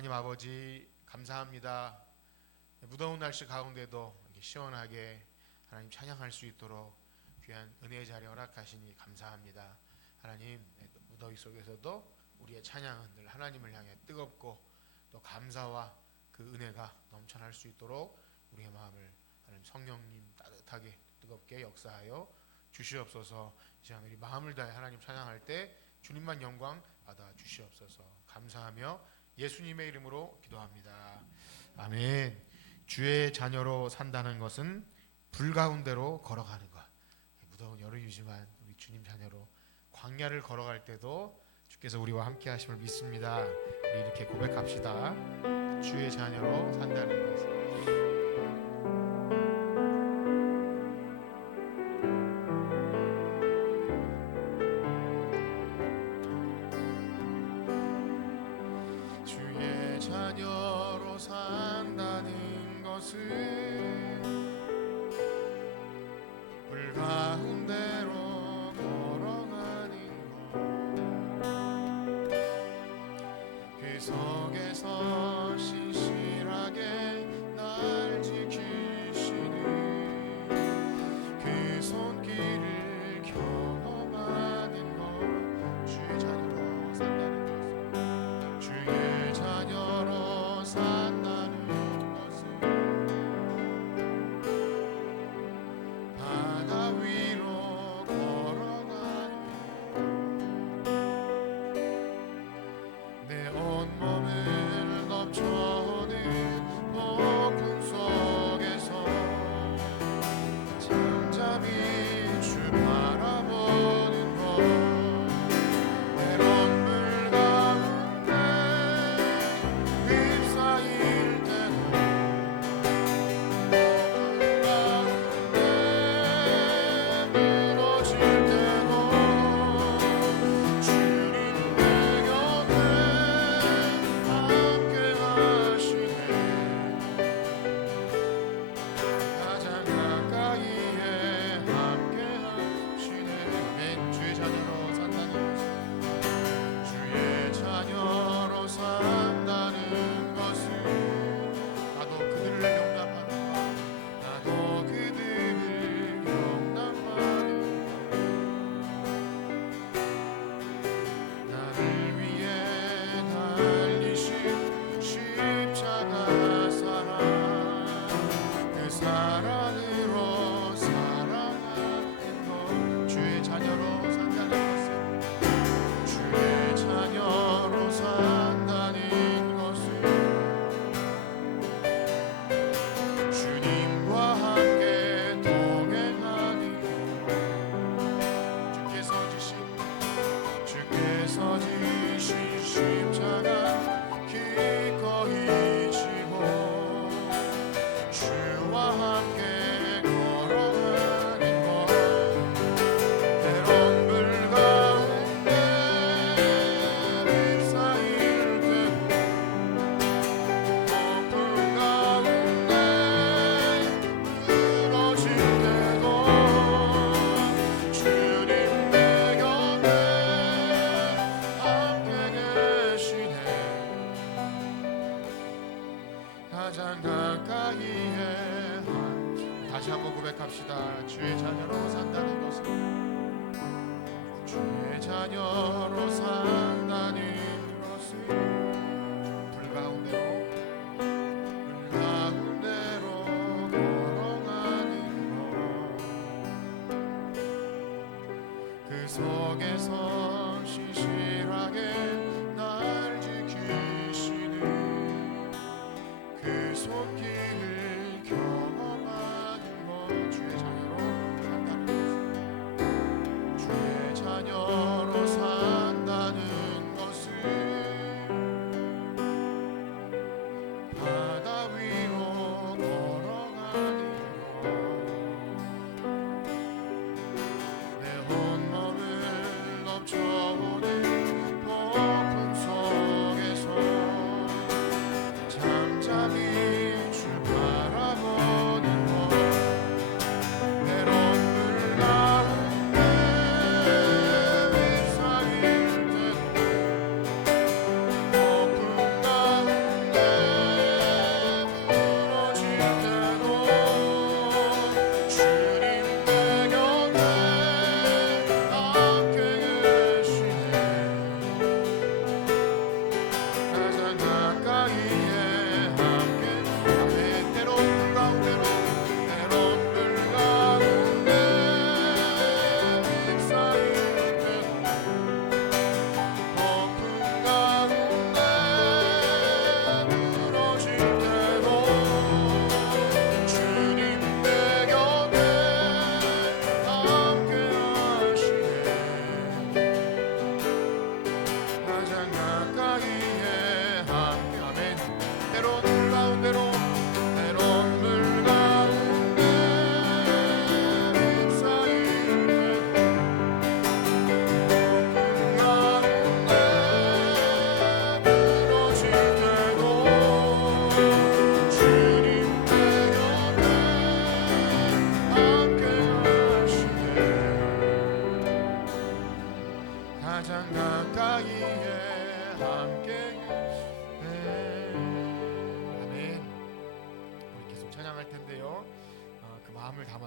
하나님 아버지 감사합니다. 무더운 날씨 가운데도 이렇게 시원하게 하나님 찬양할 수 있도록 귀한 은혜의 자리 허락하시니 감사합니다. 하나님, 무더위 속에서도 우리의 찬양은 늘 하나님을 향해 뜨겁고 또 감사와 그 은혜가 넘쳐날 수 있도록 우리의 마음을 하나님 성령님 따뜻하게 뜨겁게 역사하여 주시옵소서. 이 시간 우리 마음을 다해 하나님 찬양할 때 주님만 영광 받아 주시옵소서. 감사하며 예수님의 이름으로 기도합니다. 아멘. 주의 자녀로 산다는 것은 불 가운데로 걸어가는 것. 무더운 여름이지만 우리 주님 자녀로 광야를 걸어갈 때도 주께서 우리와 함께 하심을 믿습니다. 우리 이렇게 고백합시다. 주의 자녀로 산다는 것은 자녀로 산다는 것은 불 가운데로 걸어가는 것, 그 속에서 신실하게 날 지키시는 그 손길을 경험하는 것. 주의 자녀로 산다는 것은 주의 자녀로 산다는 것은 바다 위로 걸어가는 내 온몸을 넘쳐오는 폭풍 속에서 잠잠히 주 바라보는 것. 가장 가까이에 다시 한번 고백합시다. 주의 자녀로 산다는 것은 주의 자녀로 산다는 것은 불 가운데로 걸어가는 것, 그 속에서 신실하게 날 지키시는 그 손길을 경험하는 것. 주의 자녀로 산다는 것은 주의 자녀로 산다는 것은 바다 위로 걸어가는 것, 내 온몸을 넘쳐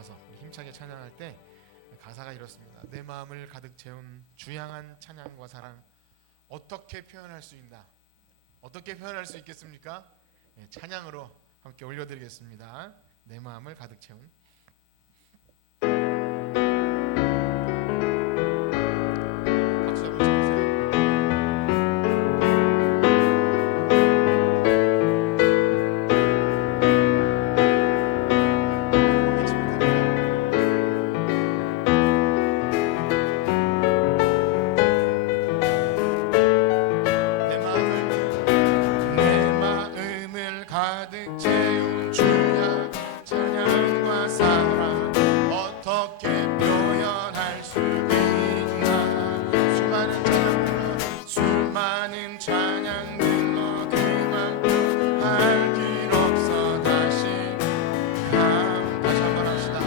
모아서 힘차게 찬양할 때 가사가 이렇습니다. 내 마음을 가득 채운 주향한 찬양과 사랑, 어떻게 표현할 수 있나? 어떻게 표현할 수 있겠습니까? 찬양으로 함께 올려드리겠습니다. 내 마음을 가득 채운. 박수 한번 쳐주세요. 내 마음을 가득 채운 주야 찬양과 사랑, 어떻게 표현할 수 있나? 수많은 찬양들로 그만 할 길 없어 다시 한번 합시다.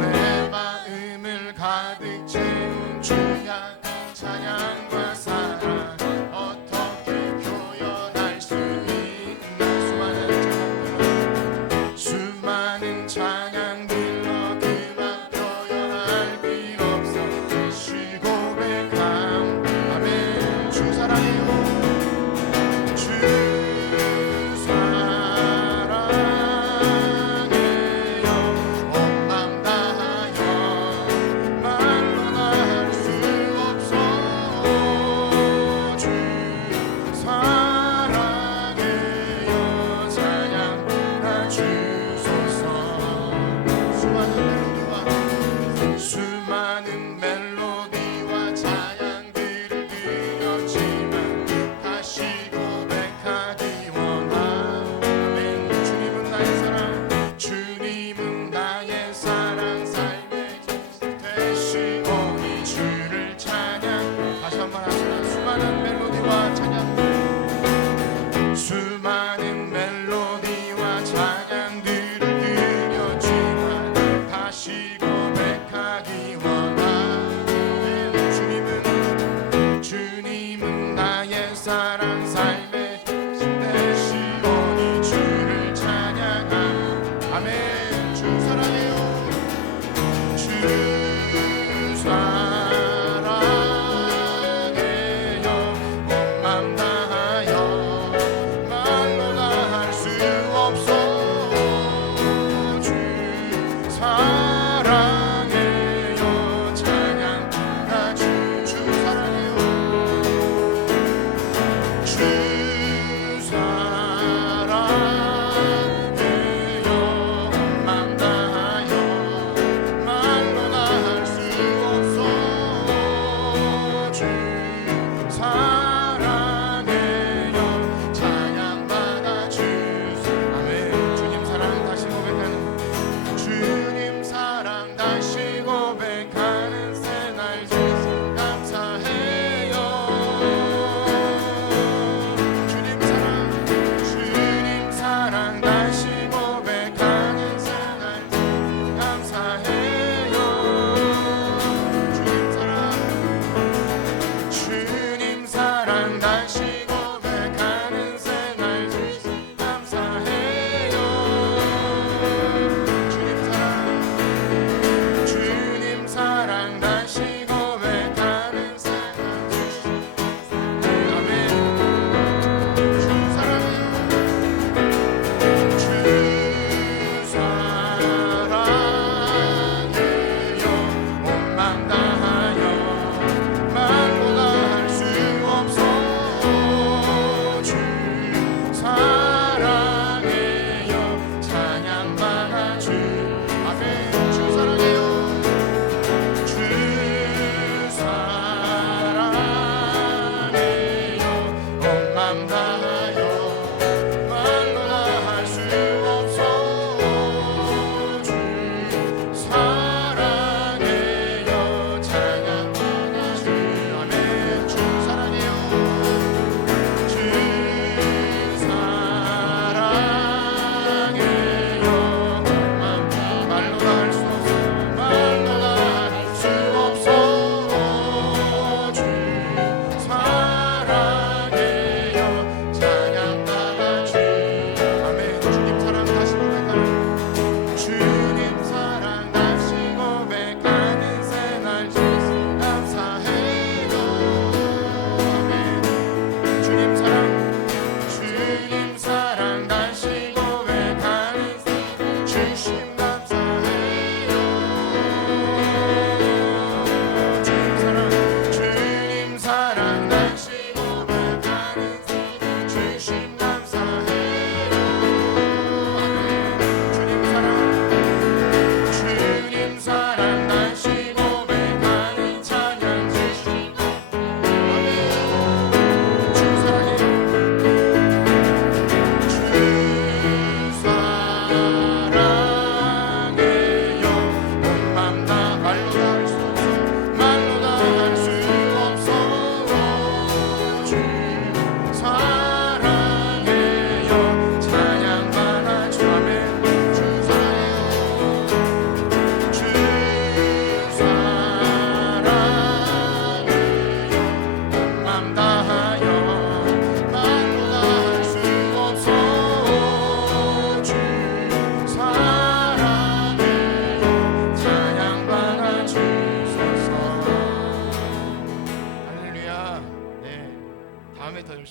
내 마음을 가득 채운 주야 찬양과 사랑, 어떻게 표현할 수 있나? 수많은 찬양들로 그만 표현할 길 없어 다시 고백함. 아멘. 주 사랑해요. 주 사랑해요. 온 맘 다하여 말로 다 할 수 없어. 주 사랑해요. 찬양하 주소서. 수많은 멜로디와 찬양들을 드렸지만 다시 고백하기 원하네. 주님은 나의 사랑, 주님은 나의 사랑, 삶의 되시고 이 주를 찬양. 다시 한번 하시나. 수많은 멜로디와 찬양들을 드렸지만 다시 고백하기 원하네. 주님은 나의 사랑, 삶의 되시고 이 주를 찬양하. 아멘. 주 사랑해요. 주 사랑해요. 온 맘 다하여 말로 다 할 수 없어. 주 사랑해요. 찬양하 주 사랑해요. 주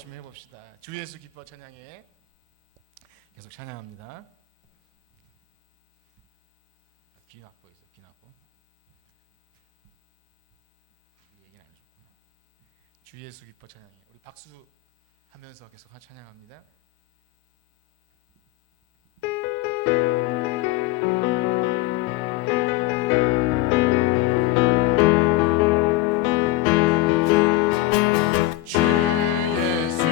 열심히 해봅시다. 주 예수 기뻐 찬양해. 계속 찬양합니다. 귀납보 있어. 귀납보. 이 얘기는 안 해줬구나. 주 예수 기뻐 찬양해. 우리 박수 하면서 계속 찬양합니다. 주 예수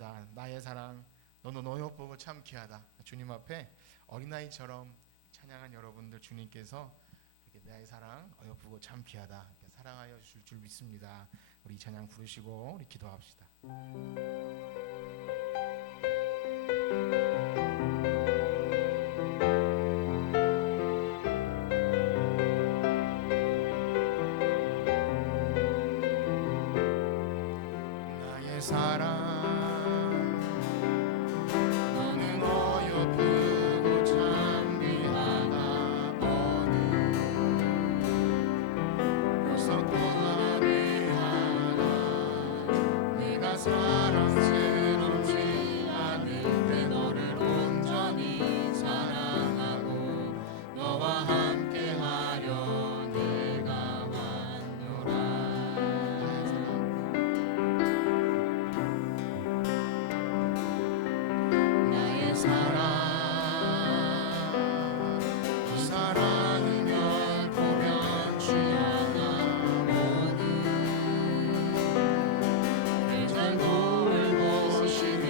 기도합시다. 나의 사랑 너는 어여쁘고 참 귀하다. 주님 앞에 어린아이처럼 찬양한 여러분들, 주님께서 이렇게 나의 사랑 어여쁘고 참 귀하다 이렇게 사랑하여 주실 줄 믿습니다. 우리 이 찬양 부르시고 우리 기도합시다. 나의 사랑 너는 어여쁘고 참 귀하다. 어느 보석보다 귀하다. 네가 사랑스럽지 않을 때 너를 온전히 사랑하고 너와 함께하려 내가 왔노라. 나의 사랑 이 사랑은 결코 변치 않아. 오늘 잘 돌보시네.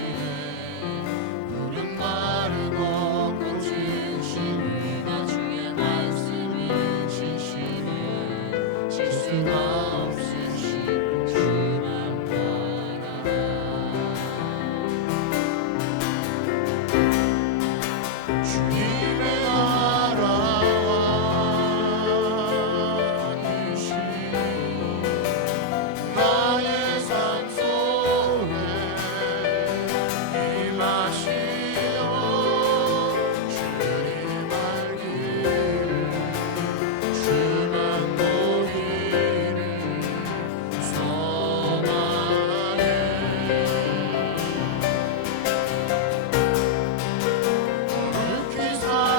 푸른 마르고 꽃은 시르나 주의 말씀이 진실해. 실수가 없으신 주만 바라라. 주님의 나라와 이신 나의 삶 속에 임하시며 주님 알기를 주만 보기를 소망해. 어렵게 살아가리라.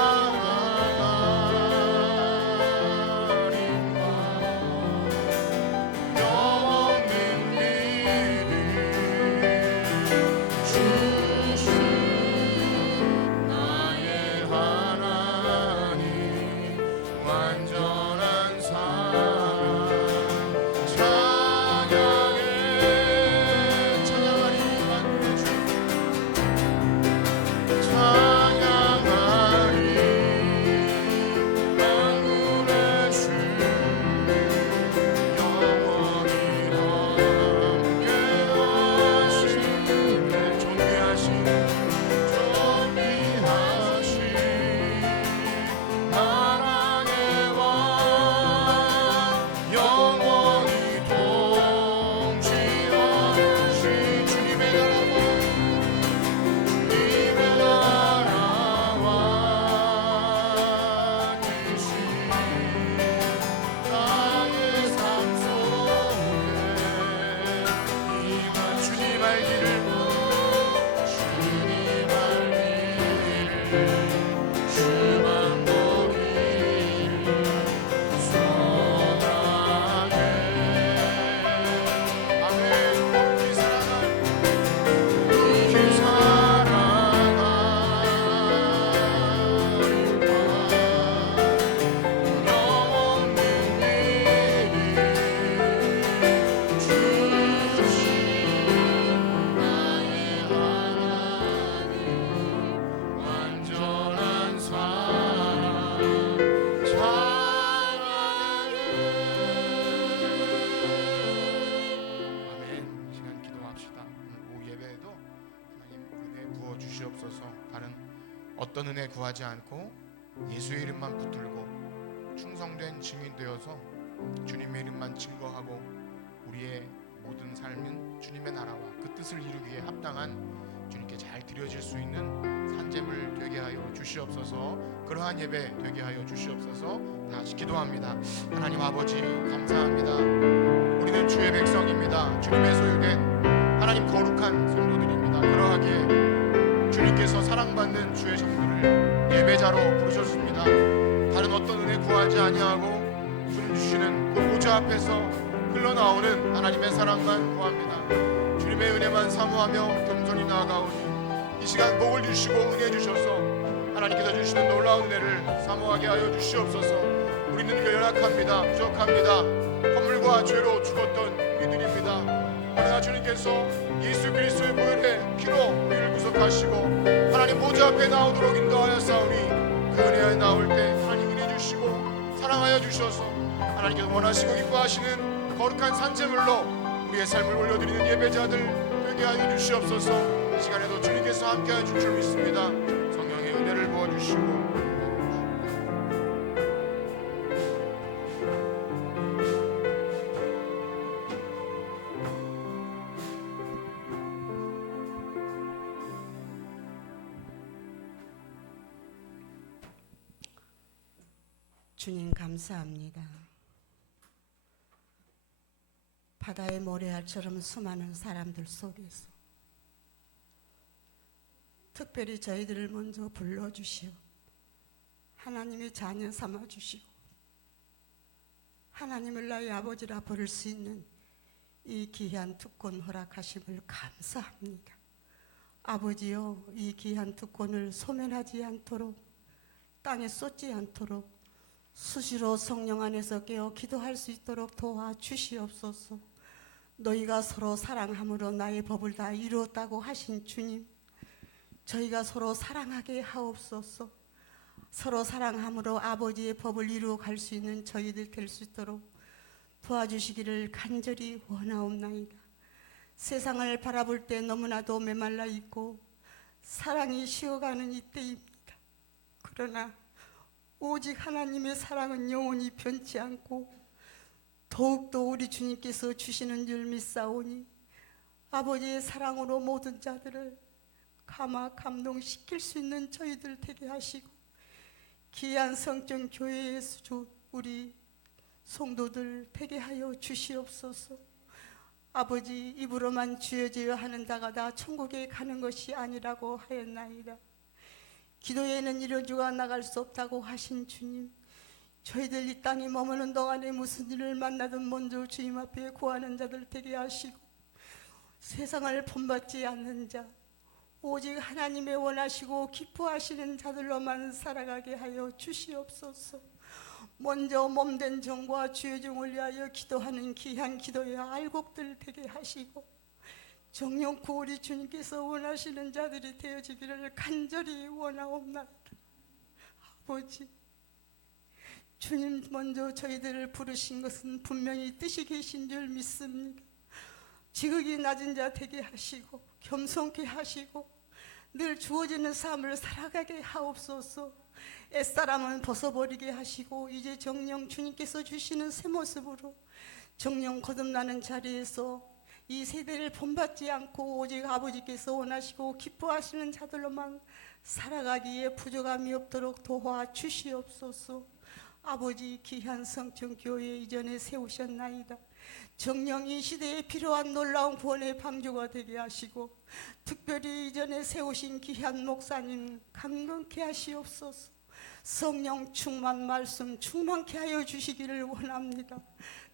영원한 미를 주신 나의 하나님, 완전한 사랑 찬양하리. 만군의 주 찬양하리. 만군의 주 영원히 함께하시네. 존귀하신 나라의 왕 영원히 통치하신 주님의 나라와 주님의 나라와 계신 나의 삶 속에 임한 주님 알기를 주만 보기를 소망해. 아멘. 이 사랑을 이 사랑하리라. 영원한 미를 주신 나의 하나님, 완전한 사랑 찬양해. 아멘. 이 시간 기도합시다. 오늘 오후 예배에도 하나님 은혜 부어 주시옵소서. 다른 어떤 은혜 구하지 않고 예수의 이름만 붙들고 충성된 증인 되어서 주님의 이름만 증거하고 우리의 모든 삶은 주님의 나라와 그 뜻을 이루기에 합당한 주님께 잘 드려질 수 있는 산재물 되게 하여 주시옵소서. 그러한 예배 되게 하여 주시옵소서. 다 같이 기도합니다. 하나님 아버지 감사합니다. 우리는 주의 백성입니다. 주님의 소유된 하나님 거룩한 성도들입니다. 그러하기에 주님께서 사랑받는 주의 성도를 예배자로 부르셨습니다. 다른 어떤 은혜 구하지 아니하고 주님 주시는 그 보좌 앞에서 흘러나오는 하나님의 사랑만 구합니다. 주님의 은혜만 사모하며 겸손히 나아가오니 이 시간 복을 주시고 은혜 주셔서 하나님께서 주시는 놀라운 은혜를 사모하게 하여 주시옵소서. 우리는 연약합니다. 부족합니다. 허물과 죄로 죽었던 우리들입니다. 그러나 주님께서 예수 그리스도의 보혈의 피로 우리를 구속하시고 하나님 보좌 앞에 나오도록 인도하였사오니 그 은혜에 나올 때 하나님 은혜 주시고 사랑하여 주셔서 하나님께서 원하시고 기뻐하시는 거룩한 산제물로 우리의 삶을 올려드리는 예배자들 되게 하여 주시옵소서. 이 시간에도 주님께서 함께하여 줄 줄 믿습니다. 성령의 은혜를 부어주시고 주님 감사합니다. 바다의 모래알처럼 수많은 사람들 속에서 특별히 저희들을 먼저 불러주시어 하나님의 자녀 삼아주시고 하나님을 나의 아버지라 부를 수 있는 이 귀한 특권 허락하심을 감사합니다. 아버지여, 이 귀한 특권을 소멸하지 않도록 땅에 쏟지 않도록 수시로 성령 안에서 깨어 기도할 수 있도록 도와주시옵소서. 너희가 서로 사랑함으로 나의 법을 다 이루었다고 하신 주님, 저희가 서로 사랑하게 하옵소서. 서로 사랑함으로 아버지의 법을 이루어 갈 수 있는 저희들 될 수 있도록 도와주시기를 간절히 원하옵나이다. 세상을 바라볼 때 너무나도 메말라 있고 사랑이 식어가는 이때입니다. 그러나 오직 하나님의 사랑은 영원히 변치 않고 더욱더 우리 주님께서 주시는 줄 믿사오니 아버지의 사랑으로 모든 자들을 감동시킬 수 있는 저희들 되게 하시고 귀한 성전 교회의 수주 우리 성도들 되게 하여 주시옵소서. 아버지, 입으로만 주여주여 하는 자가 다 천국에 가는 것이 아니라고 하였나이다. 기도에는 이루어주어 나갈 수 없다고 하신 주님, 저희들 이 땅에 머무는 동안에 무슨 일을 만나든 먼저 주님 앞에 구하는 자들 되게 하시고 세상을 본받지 않는 자, 오직 하나님의 원하시고 기뻐하시는 자들로만 살아가게 하여 주시옵소서. 먼저 몸된 정과 주의 종을 위하여 기도하는 귀한 기도의 알곡들 되게 하시고 정령코 우리 주님께서 원하시는 자들이 되어지기를 간절히 원하옵나이다. 아버지, 주님 먼저 저희들을 부르신 것은 분명히 뜻이 계신 줄 믿습니다. 지극히 낮은 자 되게 하시고 겸손케 하시고 늘 주어지는 삶을 살아가게 하옵소서. 옛사람은 벗어버리게 하시고 이제 정령 주님께서 주시는 새 모습으로 정령 거듭나는 자리에서 이 세대를 본받지 않고 오직 아버지께서 원하시고 기뻐하시는 자들로만 살아가기에 부족함이 없도록 도와주시옵소서. 아버지, 귀한 성전교회 이전에 세우셨나이다. 정령 이 시대에 필요한 놀라운 구원의 방주가 되게 하시고 특별히 이전에 세우신 귀한 목사님 강건케 하시옵소서. 성령 충만 말씀 충만케 하여 주시기를 원합니다.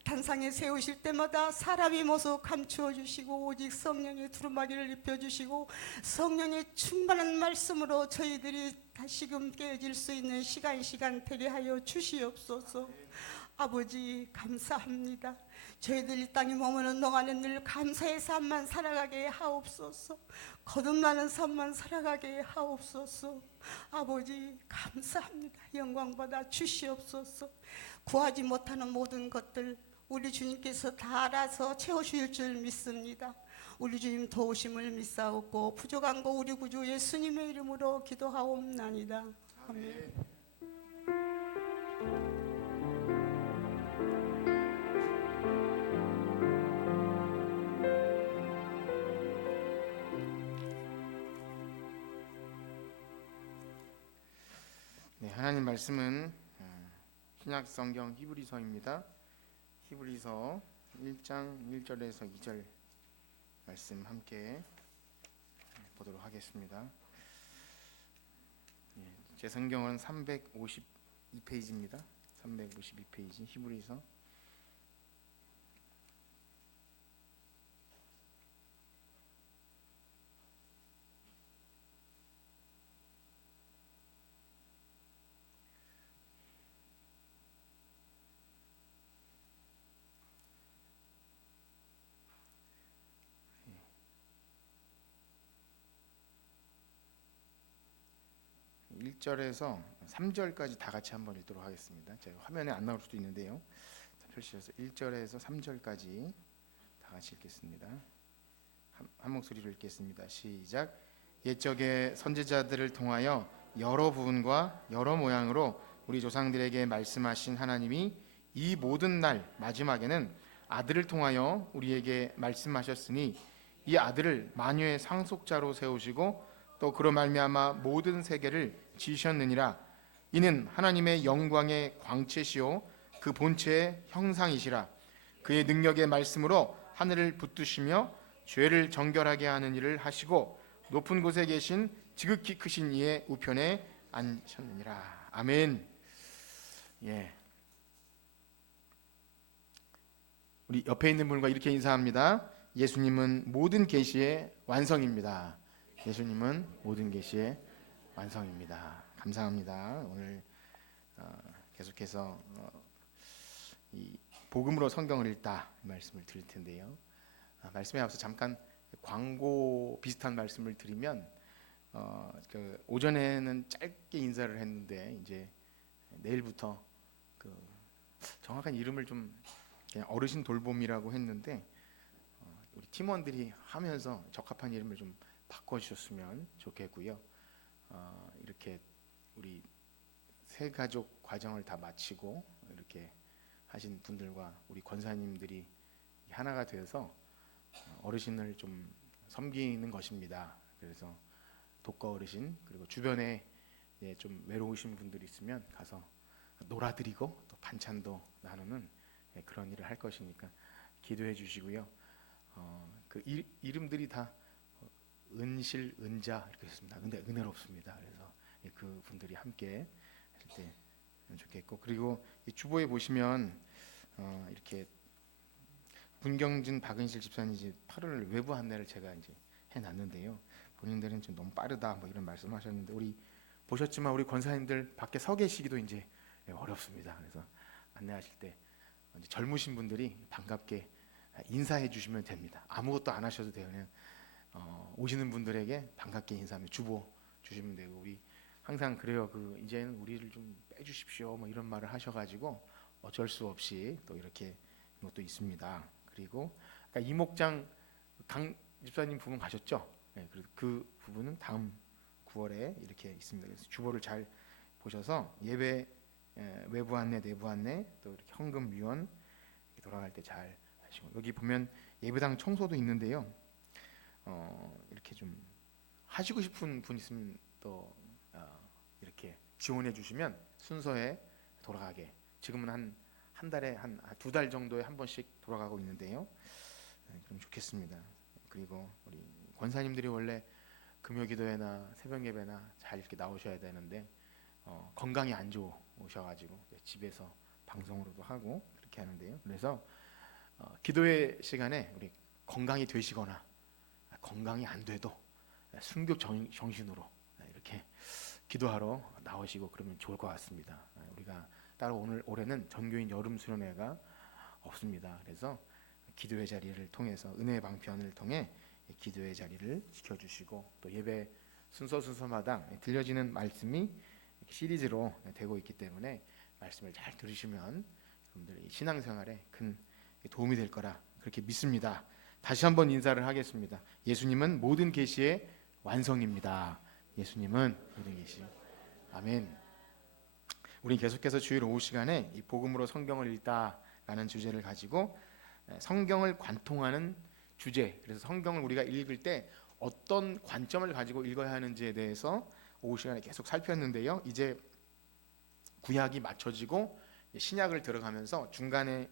단상에 세우실 때마다 사람의 모습 감추어 주시고 오직 성령의 두루마기를 입혀주시고 성령의 충만한 말씀으로 저희들이 다시금 깨어질 수 있는 시간 되게 하여 주시옵소서. 아버지, 감사합니다. 저희들 이 땅에 머무는 동안에 늘 감사의 삶만 살아가게 하옵소서. 거듭나는 삶만 살아가게 하옵소서. 아버지, 감사합니다. 영광받아 주시옵소서. 구하지 못하는 모든 것들 우리 주님께서 다 알아서 채우실 줄 믿습니다. 우리 주님 도우심을 믿사옵고 부족한 거 우리 구주 예수님의 이름으로 기도하옵나이다. 아멘. 네, 하나님 말씀은 신약 성경 히브리서입니다. 히브리서 1장 1절에서 2절 말씀 함께 보도록 하겠습니다. 제 성경은 352페이지입니다. 352페이지 히브리서. 1절에서 3절까지 다 같이 한번 읽도록 하겠습니다. 제가 화면에 안 나올 수도 있는데요. 펼치셔서 1절에서 3절까지 다 같이 읽겠습니다. 한 목소리로 읽겠습니다. 시작. 옛적의 선지자들을 통하여 여러 부분과 여러 모양으로 우리 조상들에게 말씀하신 하나님이 이 모든 날 마지막에는 아들을 통하여 우리에게 말씀하셨으니 이 아들을 만유의 상속자로 세우시고 또 그로 말미암아 모든 세계를 지으셨느니라. 이는 하나님의 영광의 광채시요 그 본체의 형상이시라. 그의 능력의 말씀으로 하늘을 붙드시며 죄를 정결하게 하는 일을 하시고 높은 곳에 계신 지극히 크신 이의 우편에 앉으셨느니라. 아멘. 예. 우리 옆에 있는 분과 이렇게 인사합니다. 예수님은 모든 계시의 완성입니다. 예수님은 모든 계시의 완성입니다. 감사합니다. 오늘 계속해서 이 복음으로 성경을 읽다 말씀을 드릴 텐데요. 말씀에 앞서 잠깐 광고 비슷한 말씀을 드리면 오전에는 짧게 인사를 했는데 이제 내일부터 정확한 이름을 좀 그냥 어르신 돌봄이라고 했는데 우리 팀원들이 하면서 적합한 이름을 좀 바꿔주셨으면 좋겠고요. 이렇게 우리 세 가족 과정을 다 마치고 이렇게 하신 분들과 우리 권사님들이 하나가 되어서 어르신을 좀 섬기는 것입니다. 그래서 독거 어르신 그리고 주변에 좀 외로우신 분들이 있으면 가서 놀아드리고 또 반찬도 나누는 그런 일을 할 것이니까 기도해 주시고요. 그 이름들이 다 은실, 은자 이렇게 있습니다. 근데 은혜롭습니다. 그래서 그 분들이 함께 할 때 좋겠고 그리고 이 주보에 보시면 이렇게 문경진 박은실 집사님 이제 8월 외부 안내를 제가 이제 해놨는데요. 본인들은 좀 너무 빠르다 뭐 이런 말씀하셨는데 우리 보셨지만 우리 권사님들 밖에 서 계시기도 이제 어렵습니다. 그래서 안내하실 때 이제 젊으신 분들이 반갑게 인사해 주시면 됩니다. 아무것도 안 하셔도 돼요. 그냥 오시는 분들에게 반갑게 인사하면 주보 주시면 되고 우리 항상 그래요. 이제는 우리를 좀 빼주십시오. 뭐 이런 말을 하셔가지고 어쩔 수 없이 또 이렇게 것도 있습니다. 그리고 아까 이목장 강 집사님 부분 가셨죠? 네, 그래서 그 부분은 다음 9월에 이렇게 있습니다. 그래서 주보를 잘 보셔서 예배 외부 안내, 내부 안내 또 이렇게 헌금 위원 돌아갈 때 잘 하시고 여기 보면 예배당 청소도 있는데요. 이렇게 좀 하시고 싶은 분 있으면 또 이렇게 지원해 주시면 순서에 돌아가게. 지금은 한 달에 한 2달 정도에 한 번씩 돌아가고 있는데요. 그럼 좋겠습니다. 그리고 우리 권사님들이 원래 금요기도회나 새벽예배나 잘 이렇게 나오셔야 되는데 건강이 안 좋으셔가지고 집에서 방송으로도 하고 그렇게 하는데요. 그래서 기도회 시간에 우리 건강이 되시거나 건강이 안 돼도 순교 정신으로 이렇게 기도하러 나오시고 그러면 좋을 것 같습니다. 우리가 따로 올해는 전교인 여름 수련회가 없습니다. 그래서 기도회 자리를 통해서 은혜 방편을 통해 기도회 자리를 지켜주시고 또 예배 순서마다 들려지는 말씀이 시리즈로 되고 있기 때문에 말씀을 잘 들으시면 여러분들의 신앙생활에 큰 도움이 될 거라 그렇게 믿습니다. 다시 한번 인사를 하겠습니다. 예수님은 모든 계시의 완성입니다. 예수님은 모든 계시. 아멘. 우리 계속해서 주일 오후 시간에 이 복음으로 성경을 읽다라는 주제를 가지고 성경을 관통하는 주제. 그래서 성경을 우리가 읽을 때 어떤 관점을 가지고 읽어야 하는지에 대해서 오후 시간에 계속 살폈는데요. 이제 구약이 맞춰지고 신약을 들어가면서 중간에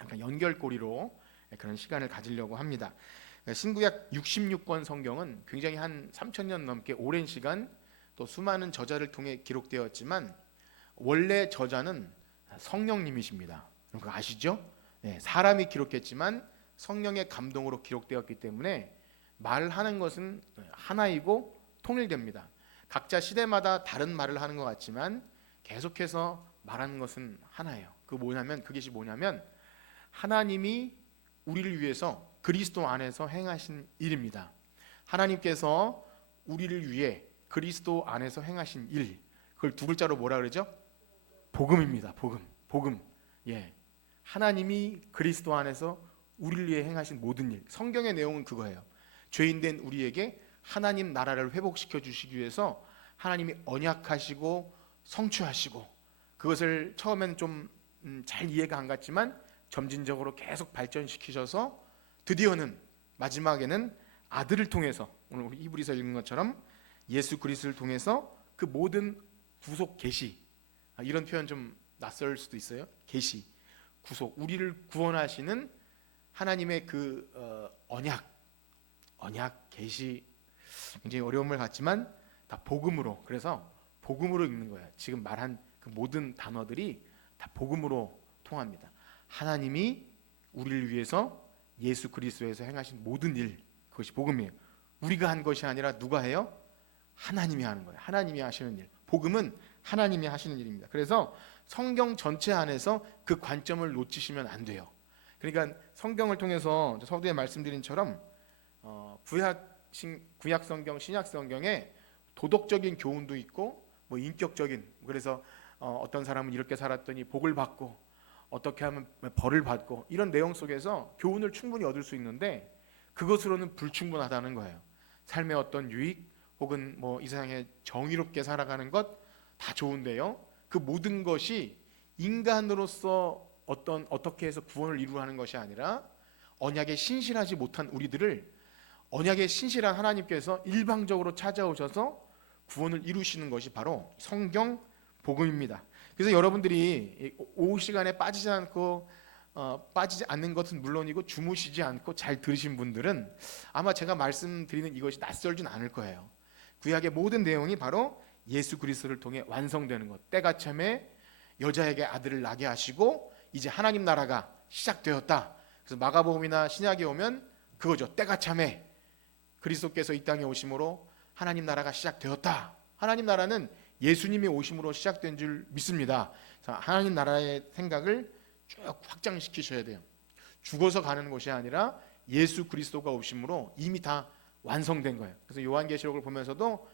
약간 연결고리로 그런 시간을 가지려고 합니다. 신구약 66권 성경은 굉장히 한 3,000년 넘게 오랜 시간 또 수많은 저자를 통해 기록되었지만 원래 저자는 성령님이십니다. 그거 아시죠? 네, 사람이 기록했지만 성령의 감동으로 기록되었기 때문에 말하는 것은 하나이고 통일됩니다. 각자 시대마다 다른 말을 하는 것 같지만 계속해서 말하는 것은 하나예요. 그것이 뭐냐면 하나님이 우리를 위해서 그리스도 안에서 행하신 일입니다. 하나님께서 우리를 위해 그리스도 안에서 행하신 일, 그걸 두 글자로 뭐라 그러죠? 복음입니다. 복음. 예, 하나님이 그리스도 안에서 우리를 위해 행하신 모든 일. 성경의 내용은 그거예요. 죄인된 우리에게 하나님 나라를 회복시켜 주시기 위해서 하나님이 언약하시고 성취하시고, 그것을 처음엔 좀 잘 이해가 안 갔지만 점진적으로 계속 발전시키셔서 드디어는 마지막에는 아들을 통해서, 오늘 우리 히브리서 읽은 것처럼 예수 그리스도를 통해서 그 모든 구속 계시, 이런 표현 좀 낯설 수도 있어요. 계시, 구속, 우리를 구원하시는 하나님의 그 언약, 계시, 굉장히 어려움을 갖지만 다 복음으로, 그래서 복음으로 읽는 거예요. 지금 말한 그 모든 단어들이 다 복음으로 통합니다. 하나님이 우리를 위해서 예수 그리스도에서 행하신 모든 일, 그것이 복음이에요. 우리가 한 것이 아니라 누가 해요? 하나님이 하는 거예요. 하나님이 하시는 일. 복음은 하나님이 하시는 일입니다. 그래서 성경 전체 안에서 그 관점을 놓치시면 안 돼요. 그러니까 성경을 통해서 서두에 말씀드린 처럼 구약 성경, 신약 성경에 도덕적인 교훈도 있고 뭐 인격적인, 그래서 어떤 사람은 이렇게 살았더니 복을 받고 어떻게 하면 벌을 받고, 이런 내용 속에서 교훈을 충분히 얻을 수 있는데 그것으로는 불충분하다는 거예요. 삶의 어떤 유익 혹은 뭐 이 세상에 정의롭게 살아가는 것 다 좋은데요, 그 모든 것이 인간으로서 어떻게 해서 구원을 이루는 것이 아니라 언약에 신실하지 못한 우리들을 언약에 신실한 하나님께서 일방적으로 찾아오셔서 구원을 이루시는 것이 바로 성경 복음입니다. 그래서 여러분들이 오후 시간에 빠지지 않는 것은 물론이고 주무시지 않고 잘 들으신 분들은 아마 제가 말씀드리는 이것이 낯설진 않을 거예요. 구약의 모든 내용이 바로 예수 그리스도를 통해 완성되는 것. 때가 참에 여자에게 아들을 낳게 하시고 이제 하나님 나라가 시작되었다. 그래서 마가복음이나 신약에 오면 그거죠. 때가 참에 그리스도께서 이 땅에 오심으로 하나님 나라가 시작되었다. 하나님 나라는 예수님이 오심으로 시작된 줄 믿습니다. 하나님 나라의 생각을 쭉 확장시키셔야 돼요. 죽어서 가는 것이 아니라 예수 그리스도가 오심으로 이미 다 완성된 거예요. 그래서 요한계시록을 보면서도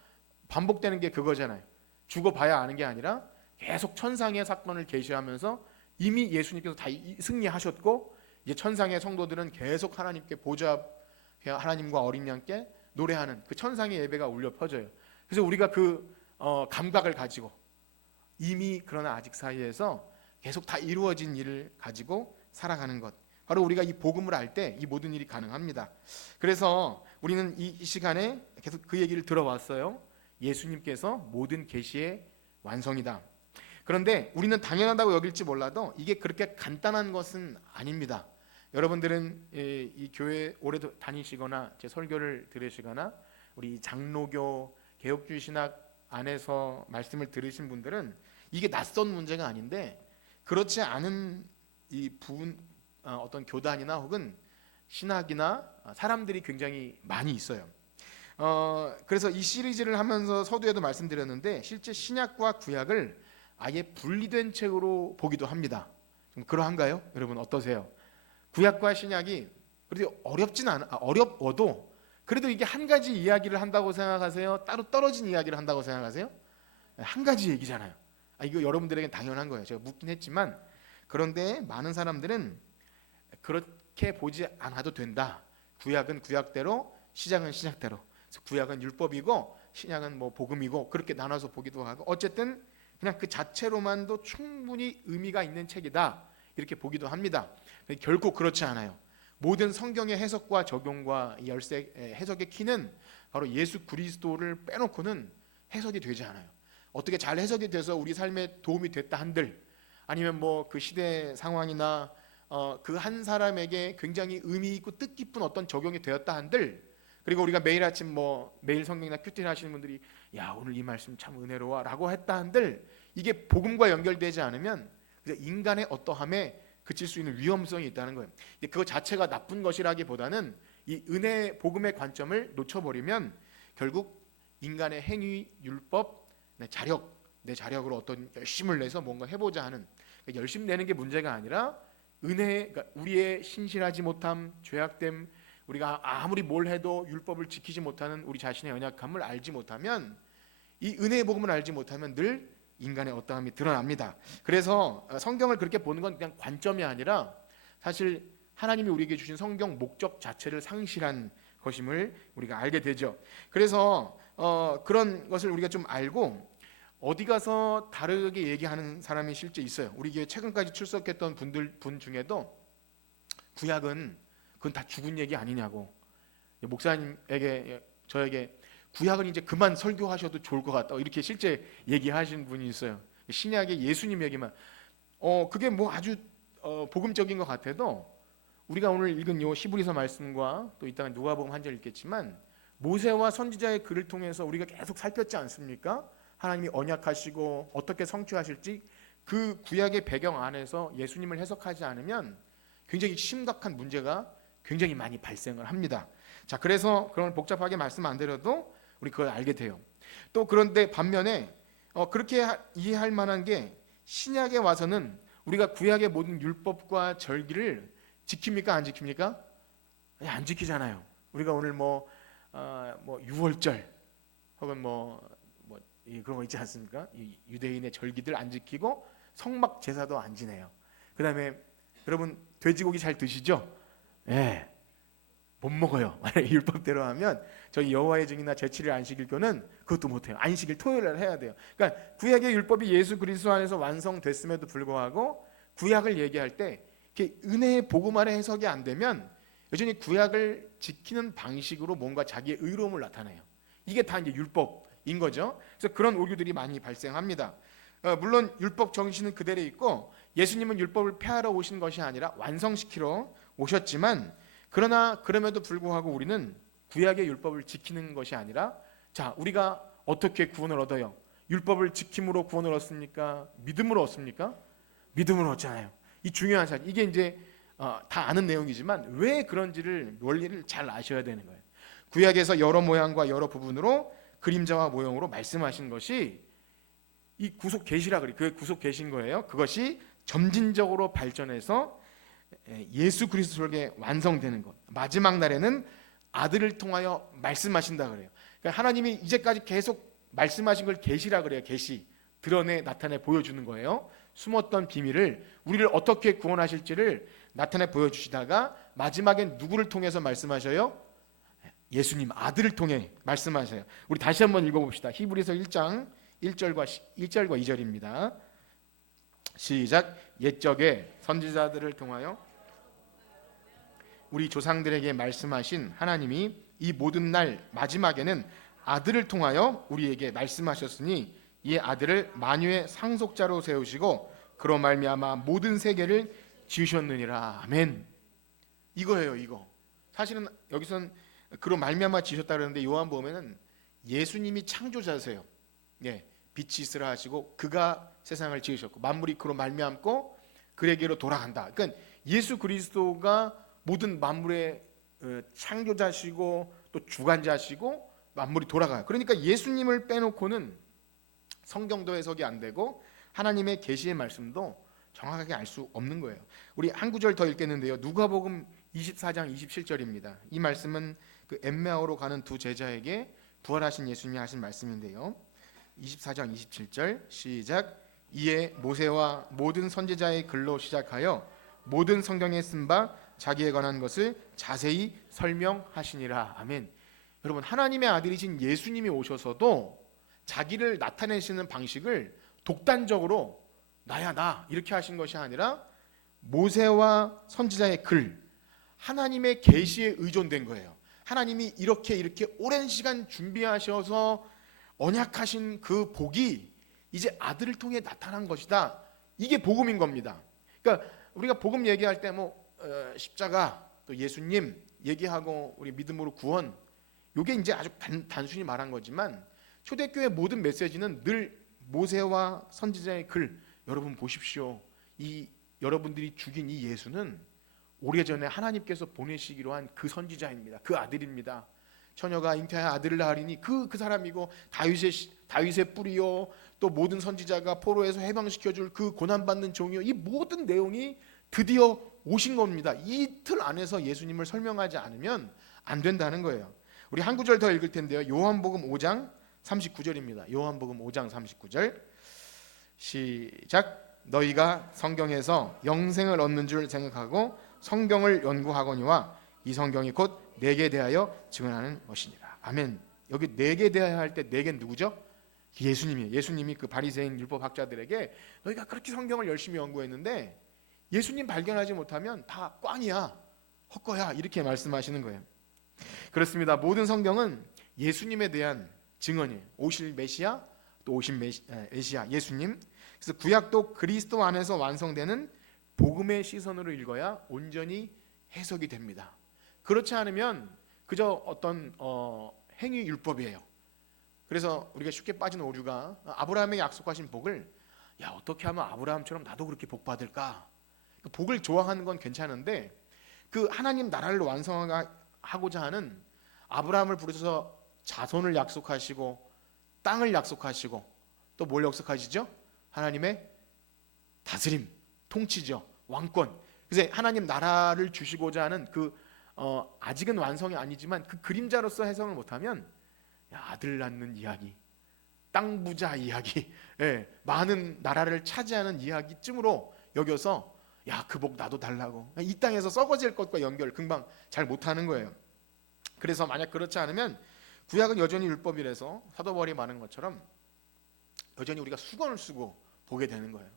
반복되는 게 그거잖아요. 죽어봐야 아는 게 아니라 계속 천상의 사건을 계시하면서 이미 예수님께서 다 승리하셨고, 이제 천상의 성도들은 계속 하나님께 보좌, 하나님과 어린 양께 노래하는 그 천상의 예배가 울려 퍼져요. 그래서 우리가 그 감각을 가지고 이미 그러나 아직 사이에서 계속 다 이루어진 일을 가지고 살아가는 것, 바로 우리가 이 복음을 알 때 이 모든 일이 가능합니다. 그래서 우리는 이 시간에 계속 그 얘기를 들어왔어요. 예수님께서 모든 계시의 완성이다. 그런데 우리는 당연하다고 여길지 몰라도 이게 그렇게 간단한 것은 아닙니다. 여러분들은 이 교회 오래 다니시거나 제 설교를 들으시거나 우리 장로교 개혁주의 신학 안에서 말씀을 들으신 분들은 이게 낯선 문제가 아닌데, 그렇지 않은 이 어떤 교단이나 혹은 신학이나 사람들이 굉장히 많이 있어요. 그래서 이 시리즈를 하면서 서두에도 말씀드렸는데 실제 신약과 구약을 아예 분리된 책으로 보기도 합니다. 좀 그러한가요? 여러분 어떠세요? 구약과 신약이 그래도 어려워도 그래도 이게 한 가지 이야기를 한다고 생각하세요? 따로 떨어진 이야기를 한다고 생각하세요? 한 가지 얘기잖아요. 이거 여러분들에겐 당연한 거예요. 제가 묻긴 했지만, 그런데 많은 사람들은 그렇게 보지 않아도 된다. 구약은 구약대로, 시작은 시작대로. 구약은 율법이고 신약은 뭐 복음이고, 그렇게 나눠서 보기도 하고, 어쨌든 그냥 그 자체로만도 충분히 의미가 있는 책이다, 이렇게 보기도 합니다. 결코 그렇지 않아요. 모든 성경의 해석과 적용과 열쇠 해석의 키는 바로 예수 그리스도를 빼놓고는 해석이 되지 않아요. 어떻게 잘 해석이 돼서 우리 삶에 도움이 됐다 한들, 아니면 뭐 그 시대 상황이나 그 한 사람에게 굉장히 의미 있고 뜻깊은 어떤 적용이 되었다 한들, 그리고 우리가 매일 아침 매일 성경이나 큐티를 하시는 분들이 야 오늘 이 말씀 참 은혜로워 라고 했다 한들, 이게 복음과 연결되지 않으면 그냥 인간의 어떠함에 그칠 수 있는 위험성이 있다는 거예요. 그거 자체가 나쁜 것이라기보다는 이 은혜 복음의 관점을 놓쳐버리면 결국 인간의 행위, 율법, 내 자력으로 어떤 열심을 내서 뭔가 해보자 하는, 열심 내는 게 문제가 아니라 은혜, 그러니까 우리의 신실하지 못함, 죄악됨, 우리가 아무리 뭘 해도 율법을 지키지 못하는 우리 자신의 연약함을 알지 못하면 이 은혜의 복음을 알지 못하면 늘 인간의 어떠함이 드러납니다. 그래서 성경을 그렇게 보는 건 그냥 관점이 아니라 사실 하나님이 우리에게 주신 성경 목적 자체를 상실한 것임을 우리가 알게 되죠. 그래서 그런 것을 우리가 좀 알고 어디 가서 다르게 얘기하는 사람이 실제 있어요. 우리 교회 최근까지 출석했던 분 중에도 구약은 그건 다 죽은 얘기 아니냐고, 목사님에게 저에게 구약은 이제 그만 설교하셔도 좋을 것 같다 이렇게 실제 얘기하신 분이 있어요. 신약의 예수님 얘기만 그게 뭐 아주 복음적인 것 같아도 우리가 오늘 읽은 요 히브리서 말씀과 또 이따가 누가복음 한 절 읽겠지만 모세와 선지자의 글을 통해서 우리가 계속 살폈지 않습니까? 하나님이 언약하시고 어떻게 성취하실지 그 구약의 배경 안에서 예수님을 해석하지 않으면 굉장히 심각한 문제가 굉장히 많이 발생을 합니다. 자, 그래서 그런 복잡하게 말씀 안 드려도 우리 그걸 알게 돼요. 또 그런데 반면에 그렇게 이해할 만한 게 신약에 와서는 우리가 구약의 모든 율법과 절기를 지킵니까? 안 지킵니까? 아니, 안 지키잖아요. 우리가 오늘 뭐 유월절 혹은 그런 거 있지 않습니까? 이 유대인의 절기들 안 지키고 성막 제사도 안 지내요. 그다음에 여러분 돼지고기 잘 드시죠? 예. 못 먹어요. 율법대로 하면 저희 여호와의 증이나 제7일 안식일교는 그것도 못해요. 안식일 토요일날 해야 돼요. 그러니까 구약의 율법이 예수 그리스도 안에서 완성됐음에도 불구하고 구약을 얘기할 때 이렇게 은혜의 복음 안에 해석이 안 되면 여전히 구약을 지키는 방식으로 뭔가 자기의 의로움을 나타내요. 이게 다 이제 율법인 거죠. 그래서 그런 오류들이 많이 발생합니다. 물론 율법 정신은 그대로 있고 예수님은 율법을 폐하러 오신 것이 아니라 완성시키러 오셨지만 그러나 그럼에도 불구하고 우리는 구약의 율법을 지키는 것이 아니라 자, 우리가 어떻게 구원을 얻어요? 율법을 지킴으로 구원을 얻습니까? 믿음으로 얻습니까? 믿음으로 얻잖아요. 이 중요한 사실. 이게 이제 다 아는 내용이지만 왜 그런지를 원리를 잘 아셔야 되는 거예요. 구약에서 여러 모양과 여러 부분으로 그림자와 모형으로 말씀하신 것이 이 구속 계시라 그래요. 그게 구속 계신 거예요. 그것이 점진적으로 발전해서 예수 그리스도에게 완성되는 것. 마지막 날에는 아들을 통하여 말씀하신다 그래요. 그러니까 하나님이 이제까지 계속 말씀하신 걸 계시라 그래요. 계시. 드러내 나타내 보여주는 거예요. 숨었던 비밀을 우리를 어떻게 구원하실지를 나타내 보여주시다가 마지막엔 누구를 통해서 말씀하셔요? 예수님 아들을 통해 말씀하세요. 우리 다시 한번 읽어봅시다. 히브리서 1장 1절과 2절입니다. 시작. 옛적에 선지자들을 통하여 우리 조상들에게 말씀하신 하나님이 이 모든 날 마지막에는 아들을 통하여 우리에게 말씀하셨으니 이 아들을 만유의 상속자로 세우시고 그로 말미암아 모든 세계를 지으셨느니라. 아멘. 이거예요. 이거 사실은 여기서는 그로 말미암아 지으셨다 그러는데 요한복음에는 예수님이 창조자세요. 예, 빛이 있으라 하시고 그가 세상을 지으셨고 만물이 그로 말미암고 그에게로 돌아간다. 그러니까 예수 그리스도가 모든 만물의 창조자시고 또 주관자시고 만물이 돌아가요. 그러니까 예수님을 빼놓고는 성경도 해석이 안 되고 하나님의 계시의 말씀도 정확하게 알 수 없는 거예요. 우리 한 구절 더 읽겠는데요. 누가복음 24장 27절입니다. 이 말씀은 그 엠마오로 가는 두 제자에게 부활하신 예수님이 하신 말씀인데요. 24장 27절 시작. 이에 모세와 모든 선지자의 글로 시작하여 모든 성경에 쓴 바 자기에 관한 것을 자세히 설명하시니라. 아멘. 여러분 하나님의 아들이신 예수님이 오셔서도 자기를 나타내시는 방식을 독단적으로 나야 나 이렇게 하신 것이 아니라 모세와 선지자의 글 하나님의 계시에 의존된 거예요. 하나님이 이렇게 오랜 시간 준비하셔서 언약하신 그 복이 이제 아들을 통해 나타난 것이다. 이게 복음인 겁니다. 그러니까 우리가 복음 얘기할 때 십자가 또 예수님 얘기하고 우리 믿음으로 구원 이게 이제 아주 단순히 말한 거지만 초대교회 모든 메시지는 늘 모세와 선지자의 글 여러분 보십시오. 이 여러분들이 죽인 이 예수는 오래전에 하나님께서 보내시기로 한 그 선지자입니다. 그 아들입니다. 처녀가 잉태하여 아들을 낳으리니 그 사람이고 다윗의 뿌리요 또 모든 선지자가 포로에서 해방시켜줄 그 고난받는 종이요 이 모든 내용이 드디어 오신 겁니다. 이 틀 안에서 예수님을 설명하지 않으면 안 된다는 거예요. 우리 한 구절 더 읽을 텐데요. 요한복음 5장 39절입니다. 요한복음 5장 39절 시작. 너희가 성경에서 영생을 얻는 줄 생각하고 성경을 연구하거니와 이 성경이 곧 내게 대하여 증언하는 것이니라. 아멘. 여기 내게 대하여 할 때 내게는 누구죠? 예수님이에요. 예수님이 그 바리새인 율법학자들에게 너희가 그렇게 성경을 열심히 연구했는데 예수님 발견하지 못하면 다 꽝이야, 헛거야, 이렇게 말씀하시는 거예요. 그렇습니다. 모든 성경은 예수님에 대한 증언이에요. 오실 메시아, 또 오신 메시아 예수님. 그래서 구약도 그리스도 안에서 완성되는 복음의 시선으로 읽어야 온전히 해석이 됩니다. 그렇지 않으면 그저 어떤 행위 율법이에요. 그래서 우리가 쉽게 빠지는 오류가 아브라함에게 약속하신 복을 야 어떻게 하면 아브라함처럼 나도 그렇게 복 받을까? 그 복을 좋아하는 건 괜찮은데 그 하나님 나라를 완성하고자 하는 아브라함을 부르셔서 자손을 약속하시고 땅을 약속하시고 또 뭘 약속하시죠? 하나님의 다스림, 통치죠, 왕권. 그래서 하나님 나라를 주시고자 하는 그 아직은 완성이 아니지만 그 그림자로서 해석을 못하면 아들 낳는 이야기, 땅 부자 이야기, 예, 많은 나라를 차지하는 이야기쯤으로 여겨서 야, 그 복 나도 달라고 이 땅에서 썩어질 것과 연결 금방 잘 못하는 거예요. 그래서 만약 그렇지 않으면 구약은 여전히 율법이라서 사도 바울이 말한 것처럼 여전히 우리가 수건을 쓰고 보게 되는 거예요.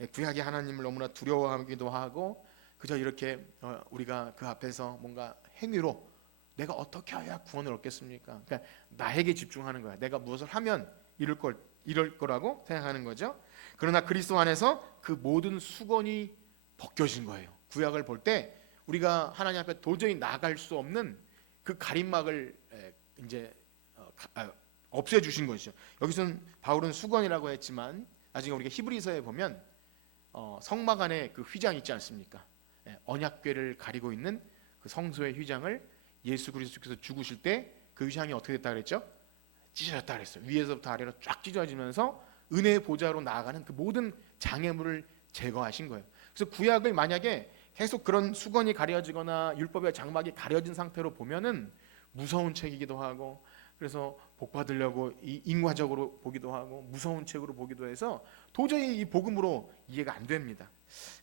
예, 구약이 하나님을 너무나 두려워하기도 하고 그저 이렇게 우리가 그 앞에서 뭔가 행위로 내가 어떻게 해야 구원을 얻겠습니까? 그러니까 나에게 집중하는 거야. 내가 무엇을 하면 이럴 거라고 생각하는 거죠. 그러나 그리스도 안에서 그 모든 수건이 벗겨진 거예요. 구약을 볼 때 우리가 하나님 앞에 도저히 나갈 수 없는 그 가림막을 이제 없애주신 것이죠. 여기서는 바울은 수건이라고 했지만 나중에 우리가 히브리서에 보면 성막 안에 그 휘장 있지 않습니까? 언약궤를 가리고 있는 그 성소의 휘장을 예수 그리스도께서 죽으실 때 그 휘장이 어떻게 됐다 그랬죠? 찢어졌다 그랬어요. 위에서부터 아래로 쫙 찢어지면서 은혜의 보좌로 나아가는 그 모든 장애물을 제거하신 거예요. 그래서 구약을 만약에 계속 그런 수건이 가려지거나 율법의 장막이 가려진 상태로 보면은 무서운 책이기도 하고 그래서 복 받으려고 인과적으로 보기도 하고 무서운 책으로 보기도 해서 도저히 이 복음으로 이해가 안 됩니다.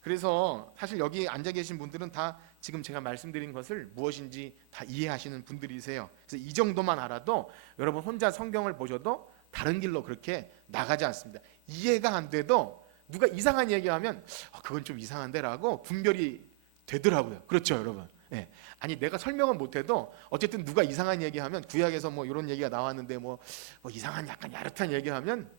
그래서 사실 여기 앉아 계신 분들은 다 지금 제가 말씀드린 것을 무엇인지 다 이해하시는 분들이세요. 그래서 이 정도만 알아도 여러분 혼자 성경을 보셔도 다른 길로 그렇게 나가지 않습니다. 이해가 안 돼도 누가 이상한 얘기하면 그건 좀 이상한데라고 분별이 되더라고요. 그렇죠, 여러분? 네. 아니 내가 설명은 못해도 어쨌든 누가 이상한 얘기하면 구약에서 뭐 이런 얘기가 나왔는데 뭐 이상한 약간 야릇한 얘기하면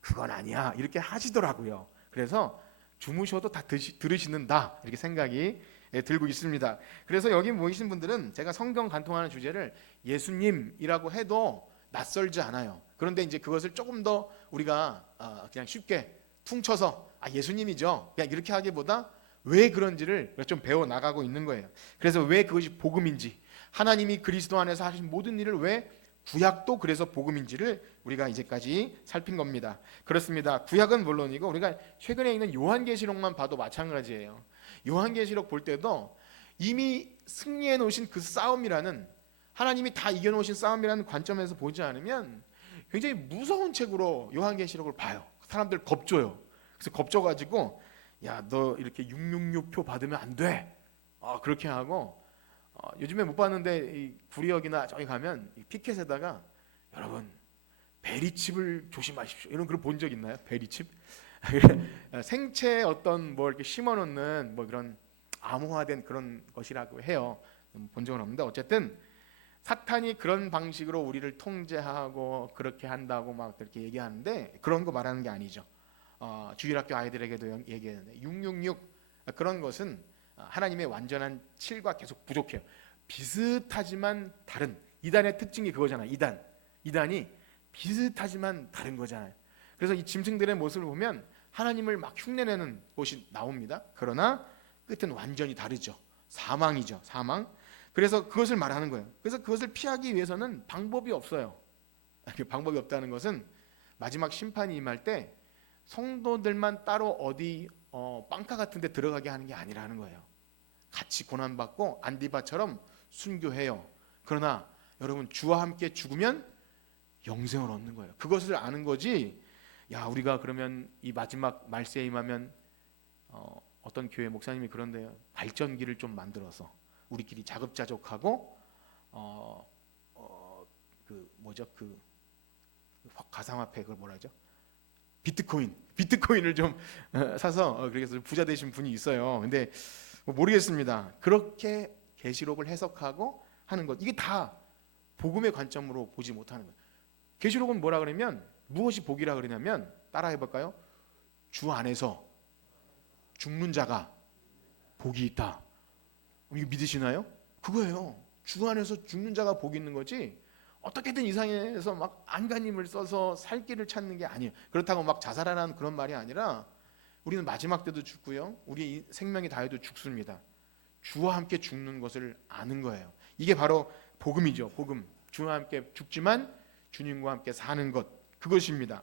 그건 아니야 이렇게 하시더라고요. 그래서 주무셔도 다 들으시는다 이렇게 생각이 들고 있습니다. 그래서 여기 모이신 분들은 제가 성경 간통하는 주제를 예수님이라고 해도 낯설지 않아요. 그런데 이제 그것을 조금 더 우리가 그냥 쉽게 퉁쳐서 예수님이죠 그냥 이렇게 하기보다 왜 그런지를 좀 배워 나가고 있는 거예요. 그래서 왜 그것이 복음인지 하나님이 그리스도 안에서 하신 모든 일을 왜 구약도 그래서 복음인지를 우리가 이제까지 살핀 겁니다. 그렇습니다. 구약은 물론이고 우리가 최근에 있는 요한계시록만 봐도 마찬가지예요. 요한계시록 볼 때도 이미 승리해 놓으신 그 싸움이라는 하나님이 다 이겨 놓으신 싸움이라는 관점에서 보지 않으면 굉장히 무서운 책으로 요한계시록을 봐요. 사람들 겁줘요. 그래서 겁줘가지고 야, 너 이렇게 666표 받으면 안 돼. 그렇게 하고 요즘에 못 봤는데 이 구리역이나 저기 가면 이 피켓에다가 여러분 베리칩을 조심하십시오. 이런 글 본 적 있나요? 베리칩? 생체 어떤 뭐 이렇게 심어놓는 뭐 그런 암호화된 그런 것이라고 해요. 본 적은 없는데 어쨌든 사탄이 그런 방식으로 우리를 통제하고 그렇게 한다고 막 그렇게 얘기하는데 그런 거 말하는 게 아니죠. 주일학교 아이들에게도 얘기했는데 666 그런 것은 하나님의 완전한 7과 계속 부족해요. 비슷하지만 다른 이단의 특징이 그거잖아요. 이단이 비슷하지만 다른 거잖아요. 그래서 이 짐승들의 모습을 보면 하나님을 막 흉내내는 것이 나옵니다. 그러나 끝은 완전히 다르죠. 사망이죠. 사망. 그래서 그것을 말하는 거예요. 그래서 그것을 피하기 위해서는 방법이 없어요. 방법이 없다는 것은 마지막 심판이 임할 때 성도들만 따로 어디 빵카 같은 데 들어가게 하는 게 아니라는 거예요. 같이 고난받고 안디바처럼 순교해요. 그러나 여러분 주와 함께 죽으면 영생을 얻는 거예요. 그것을 아는 거지. 야, 우리가 그러면 이 마지막 말세에 임하면 어떤 교회 목사님이 그런데요, 발전기를 좀 만들어서 우리끼리 자급자족하고 그 뭐죠, 그 가상화폐, 그걸 뭐라 하죠? 비트코인을 좀 사서 그래서 부자 되신 분이 있어요. 근데 뭐 모르겠습니다. 그렇게 계시록을 해석하고 하는 것, 이게 다 복음의 관점으로 보지 못하는 거예요. 계시록은 뭐라 그러면, 무엇이 복이라 그러냐면, 따라해 볼까요? 주 안에서 죽는 자가 복이 있다. 이거 믿으시나요? 그거예요. 주 안에서 죽는 자가 복이 있는 거지, 어떻게든 이상해서 막 안간힘을 써서 살 길을 찾는 게 아니에요. 그렇다고 막 자살하라는 그런 말이 아니라, 우리는 마지막 때도 죽고요, 우리 생명이 다해도 죽습니다. 주와 함께 죽는 것을 아는 거예요. 이게 바로 복음이죠. 복음. 주와 함께 죽지만 주님과 함께 사는 것, 그것입니다.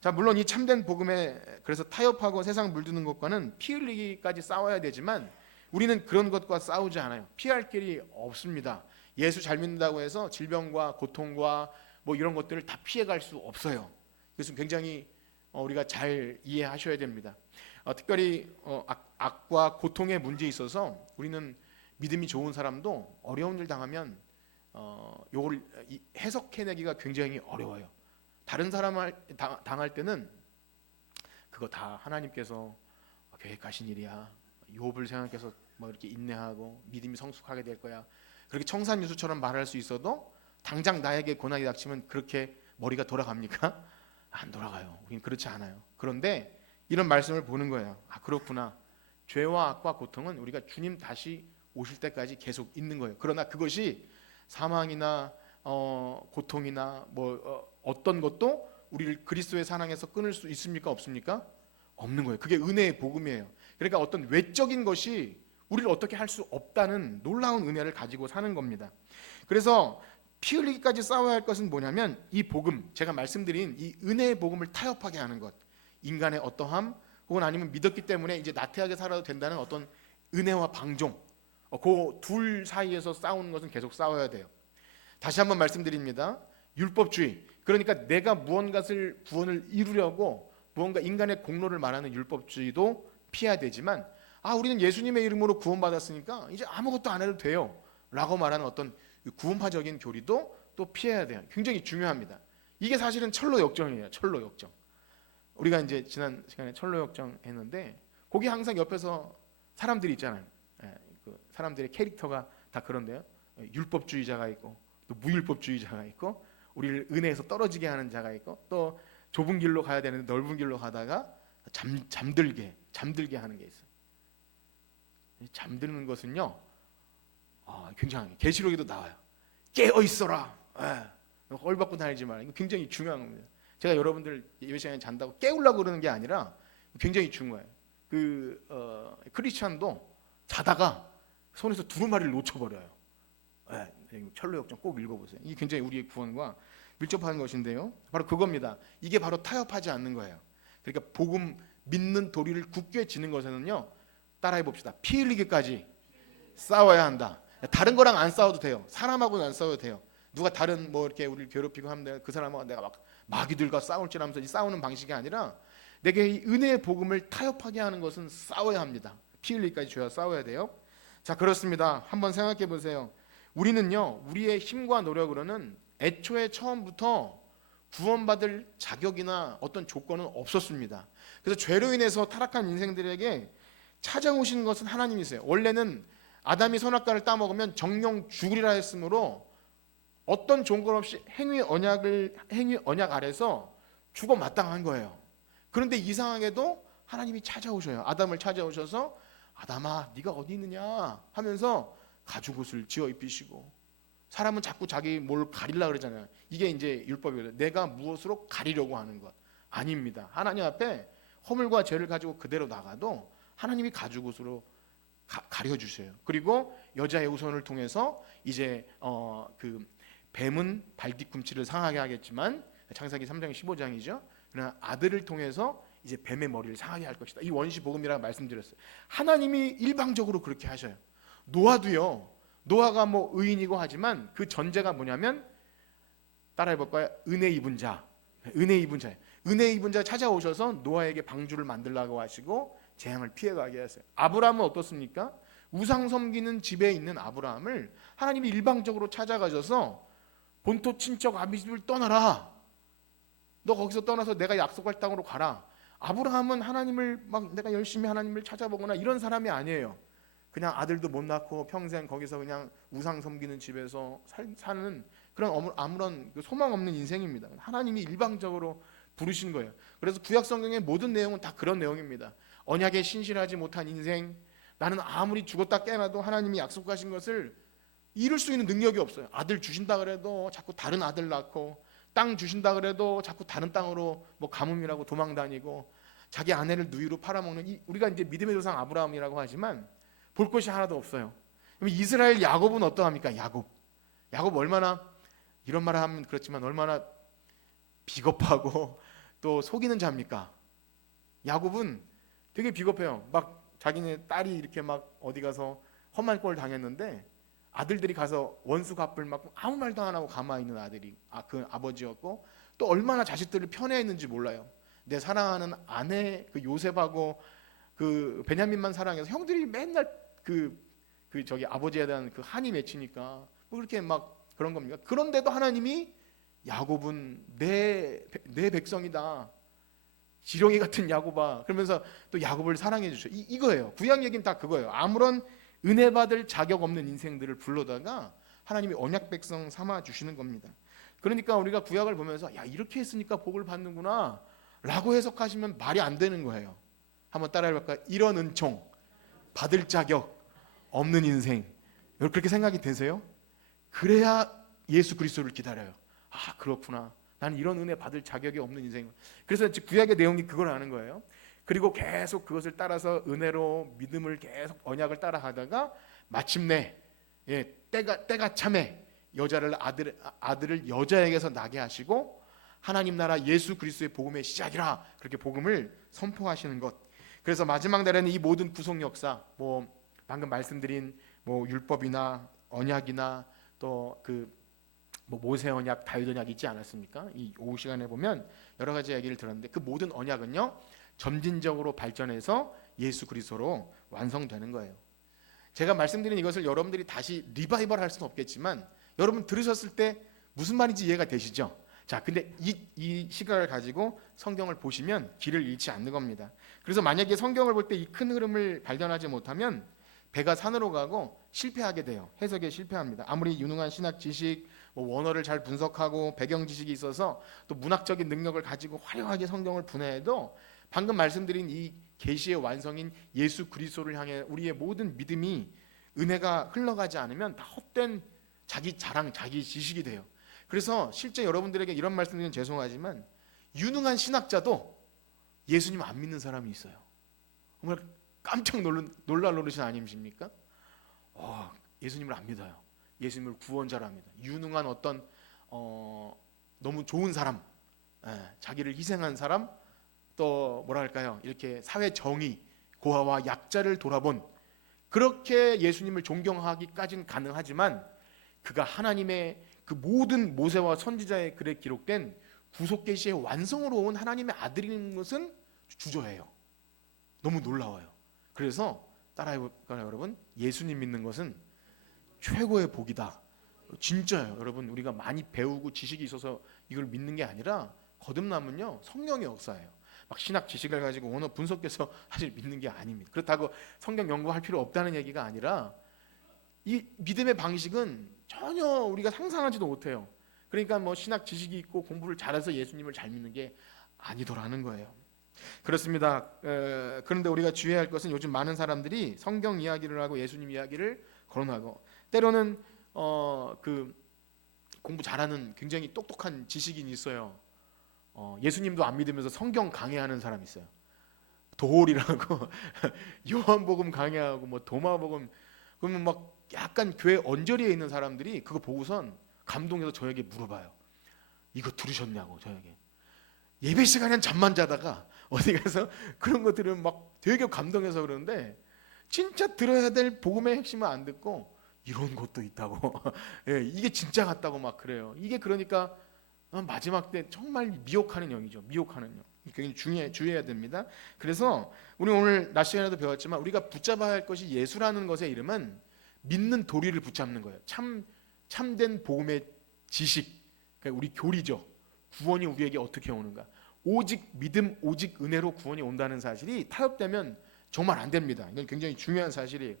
자, 물론 이 참된 복음에 그래서 타협하고 세상 물드는 것과는 피 흘리기까지 싸워야 되지만, 우리는 그런 것과 싸우지 않아요. 피할 길이 없습니다. 예수 잘 믿는다고 해서 질병과 고통과 뭐 이런 것들을 다 피해갈 수 없어요. 그래서 굉장히 우리가 잘 이해하셔야 됩니다. 특별히 악과 고통의 문제에 있어서 우리는 믿음이 좋은 사람도 어려운 일 당하면 요걸 해석해내기가 굉장히 어려워요. 다른 사람을 당할 때는 그거 다 하나님께서 계획하신 일이야, 욥을 생각해서 뭐 이렇게 인내하고 믿음이 성숙하게 될 거야, 그렇게 청산유수처럼 말할 수 있어도 당장 나에게 고난이 닥치면 그렇게 머리가 돌아갑니까? 안 돌아가요. 우리는 그렇지 않아요. 그런데 이런 말씀을 보는 거예요. 아, 그렇구나. 죄와 악과 고통은 우리가 주님 다시 오실 때까지 계속 있는 거예요. 그러나 그것이 사망이나 고통이나 어떤 것도 우리를 그리스도의 사랑에서 끊을 수 있습니까? 없습니까? 없는 거예요. 그게 은혜의 복음이에요. 그러니까 어떤 외적인 것이 우리를 어떻게 할 수 없다는 놀라운 은혜를 가지고 사는 겁니다. 그래서 피 흘리기까지 싸워야 할 것은 뭐냐면, 이 복음, 제가 말씀드린 이 은혜의 복음을 타협하게 하는 것, 인간의 어떠함 혹은 아니면 믿었기 때문에 이제 나태하게 살아도 된다는 어떤 은혜와 방종, 그 둘 사이에서 싸우는 것은 계속 싸워야 돼요. 다시 한번 말씀드립니다. 율법주의, 그러니까 내가 무언가를 구원을 이루려고 무언가 인간의 공로를 말하는 율법주의도 피해야 되지만, 우리는 예수님의 이름으로 구원받았으니까 이제 아무것도 안 해도 돼요 라고 말하는 어떤 구원파적인 교리도 또 피해야 돼요. 굉장히 중요합니다. 이게 사실은 철로 역정이에요. 철로 역정. 우리가 이제 지난 시간에 철로 역정 했는데, 거기 항상 옆에서 사람들이 있잖아요. 그 사람들의 캐릭터가 다 그런데요. 율법주의자가 있고, 또 무율법주의자가 있고, 우리를 은혜에서 떨어지게 하는 자가 있고, 또 좁은 길로 가야 되는데 넓은 길로 가다가 잠들게 하는 게 있어요. 잠드는 것은요, 굉장히 계시록에도 나와요. 깨어 있어라. 헐벗고 다니지 마라. 이거 굉장히 중요한 겁니다. 제가 여러분들 예배 시간에 잔다고 깨우려고 그러는 게 아니라 굉장히 중요해요. 크리스찬도 자다가 손에서 두루마리를 놓쳐버려요. 철로 역정 꼭 읽어보세요. 이게 굉장히 우리의 구원과 밀접한 것인데요, 바로 그겁니다. 이게 바로 타협하지 않는 거예요. 그러니까 복음 믿는 도리를 굳게 지는 것에는요, 따라해 봅시다. 피 흘리기까지 싸워야 한다. 다른 거랑 안 싸워도 돼요. 사람하고는 안 싸워도 돼요. 누가 다른 이렇게 우리를 괴롭히고 하면 그 사람하고 내가 막 마귀들과 싸울지라면서 이 싸우는 방식이 아니라, 내게 이 은혜의 복음을 타협하게 하는 것은 싸워야 합니다. 피 흘리기까지 죄와 싸워야 돼요. 자, 그렇습니다. 한번 생각해 보세요. 우리는요, 우리의 힘과 노력으로는 애초에 처음부터 구원받을 자격이나 어떤 조건은 없었습니다. 그래서 죄로 인해서 타락한 인생들에게 찾아오신 것은 하나님이세요. 원래는 아담이 선악과를 따먹으면 정령 죽으리라 했으므로 어떤 조건 없이 행위 언약 아래서 죽어 마땅한 거예요. 그런데 이상하게도 하나님이 찾아오셔요. 아담을 찾아오셔서, 아담아 네가 어디 있느냐 하면서 가죽옷을 지어 입히시고, 사람은 자꾸 자기 뭘 가리려고 그러잖아요. 이게 이제 율법이거든요. 내가 무엇으로 가리려고 하는 것 아닙니다. 하나님 앞에 허물과 죄를 가지고 그대로 나가도 하나님이 가죽옷으로 가려주세요. 그리고 여자의 후손을 통해서 이제 그 뱀은 발뒤꿈치를 상하게 하겠지만, 창세기 3장 15장이죠. 그러나 아들을 통해서 이제 뱀의 머리를 상하게 할 것이다. 이 원시 복음이라고 말씀드렸어요. 하나님이 일방적으로 그렇게 하셔요. 노아도요. 노아가 의인이고 하지만 그 전제가 뭐냐면, 따라해 볼까요? 은혜 입은 자. 은혜 입은 자. 은혜 입은 자 찾아오셔서 노아에게 방주를 만들라고 하시고 재앙을 피해가게 하세요. 아브라함은 어떻습니까? 우상 섬기는 집에 있는 아브라함을 하나님이 일방적으로 찾아가셔서 본토 친척 아비 집을 떠나라. 너 거기서 떠나서 내가 약속할 땅으로 가라. 아브라함은 하나님을 막 내가 열심히 하나님을 찾아보거나 이런 사람이 아니에요. 그냥 아들도 못 낳고 평생 거기서 그냥 우상 섬기는 집에서 사는 그런 아무런 소망 없는 인생입니다. 하나님이 일방적으로 부르신 거예요. 그래서 구약 성경의 모든 내용은 다 그런 내용입니다. 언약에 신실하지 못한 인생, 나는 아무리 죽었다 깨어나도 하나님이 약속하신 것을 이룰 수 있는 능력이 없어요. 아들 주신다 그래도 자꾸 다른 아들 낳고, 땅 주신다 그래도 자꾸 다른 땅으로 뭐 가뭄이라고 도망 다니고, 자기 아내를 누이로 팔아먹는 우리가 이제 믿음의 조상 아브라함이라고 하지만 볼 것이 하나도 없어요. 그럼 이스라엘 야곱은 어떠합니까? 야곱 얼마나, 이런 말을 하면 그렇지만 얼마나 비겁하고 또 속이는 자입니까? 야곱은 되게 비겁해요. 막 자기네 딸이 이렇게 막 어디 가서 험한 꼴 당했는데 아들들이 가서 원수 갚을 막 아무 말도 안 하고 가만히 있는 아들이 그 아버지였고, 또 얼마나 자식들을 편애했는지 몰라요. 내 사랑하는 아내 그 요셉하고 그 베냐민만 사랑해서 형들이 맨날 저기 아버지에 대한 그 한이 맺히니까 뭐 그렇게 막 그런 겁니까? 그런데도 하나님이 야곱은 내 백성이다, 지렁이 같은 야곱아, 그러면서 또 야곱을 사랑해 주셔. 이거예요. 구약 얘기는 다 그거예요. 아무런 은혜 받을 자격 없는 인생들을 불러다가 하나님이 언약 백성 삼아 주시는 겁니다. 그러니까 우리가 구약을 보면서 야, 이렇게 했으니까 복을 받는구나 라고 해석하시면 말이 안 되는 거예요. 한번 따라해 볼까요? 이런 은총 받을 자격 없는 인생, 그렇게 생각이 되세요? 그래야 예수 그리스도를 기다려요. 아, 그렇구나, 나는 이런 은혜 받을 자격이 없는 인생. 그래서 구약의 내용이 그걸 아는 거예요. 그리고 계속 그것을 따라서 은혜로 믿음을 계속 언약을 따라가다가 마침내 때가 참에 여자를 아들을 여자에게서 나게 하시고 하나님 나라 예수 그리스도의 복음의 시작이라, 그렇게 복음을 선포하시는 것. 그래서 마지막 날에는 이 모든 구속 역사, 뭐 방금 말씀드린 뭐 율법이나 언약이나 또 뭐 모세 언약, 다윗 언약 있지 않았습니까? 이 오후 시간에 보면 여러 가지 얘기를 들었는데 그 모든 언약은요 점진적으로 발전해서 예수 그리스도로 완성되는 거예요. 제가 말씀드린 이것을 여러분들이 다시 리바이벌 할 수는 없겠지만 여러분 들으셨을 때 무슨 말인지 이해가 되시죠? 자, 근데 이 시각을 가지고 성경을 보시면 길을 잃지 않는 겁니다. 그래서 만약에 성경을 볼 때 이 큰 흐름을 발견하지 못하면 배가 산으로 가고 실패하게 돼요. 해석에 실패합니다. 아무리 유능한 신학 지식, 뭐 원어를 잘 분석하고 배경 지식이 있어서 또 문학적인 능력을 가지고 화려하게 성경을 분해해도 방금 말씀드린 이 계시의 완성인 예수 그리스도를 향해 우리의 모든 믿음이, 은혜가 흘러가지 않으면 다 헛된 자기 자랑, 자기 지식이 돼요. 그래서 실제 여러분들에게 이런 말씀드리면 죄송하지만 유능한 신학자도 예수님 안 믿는 사람이 있어요. 정말 깜짝 놀랄 노릇이 아니십니까? 예수님을 안 믿어요. 예수님을 구원자로 합니다. 유능한 어떤 너무 좋은 사람, 자기를 희생한 사람, 또 뭐랄까요, 이렇게 사회 정의, 고아와 약자를 돌아본, 그렇게 예수님을 존경하기까지는 가능하지만 그가 하나님의 그 모든 모세와 선지자의 글에 기록된 구속 계시의 완성으로 온 하나님의 아들인 것은 주저해요. 너무 놀라워요. 그래서 따라해볼까요, 여러분? 예수님 믿는 것은 최고의 복이다. 진짜예요, 여러분. 우리가 많이 배우고 지식이 있어서 이걸 믿는 게 아니라 거듭남은요 성령의 역사예요. 막 신학 지식을 가지고 언어 분석해서 사실 믿는 게 아닙니다. 그렇다고 성경 연구할 필요 없다는 얘기가 아니라 이 믿음의 방식은 전혀 우리가 상상하지도 못해요. 그러니까 뭐 신학 지식이 있고 공부를 잘해서 예수님을 잘 믿는 게 아니더라는 거예요. 그렇습니다. 그런데 우리가 주의해야 할 것은 요즘 많은 사람들이 성경 이야기를 하고 예수님 이야기를 거론하고, 때로는 공부 잘하는 굉장히 똑똑한 지식인이 있어요. 예수님도 안 믿으면서 성경 강해하는 사람이 있어요. 도홀이라고 요한복음 강해하고 뭐 도마복음, 그러면 막 약간 교회 언저리에 있는 사람들이 그거 보고선 감동해서 저에게 물어봐요. 이거 들으셨냐고. 저에게 예배 시간엔 잠만 자다가 어디 가서 그런 거 들으면 막 되게 감동해서 그러는데, 진짜 들어야 될 복음의 핵심은 안 듣고 이런 것도 있다고 이게 진짜 같다고 막 그래요. 이게 그러니까 마지막 때 정말 미혹하는 영이죠. 미혹하는 영. 굉장히 주의해야 됩니다. 그래서 우리 오늘 낮 시간에도 배웠지만 우리가 붙잡아야 할 것이 예수라는 것의 이름은 믿는 도리를 붙잡는 거예요. 참된 복음의 지식, 그러니까 우리 교리죠. 구원이 우리에게 어떻게 오는가. 오직 믿음, 오직 은혜로 구원이 온다는 사실이 타협되면 정말 안 됩니다. 이건 굉장히 중요한 사실이에요.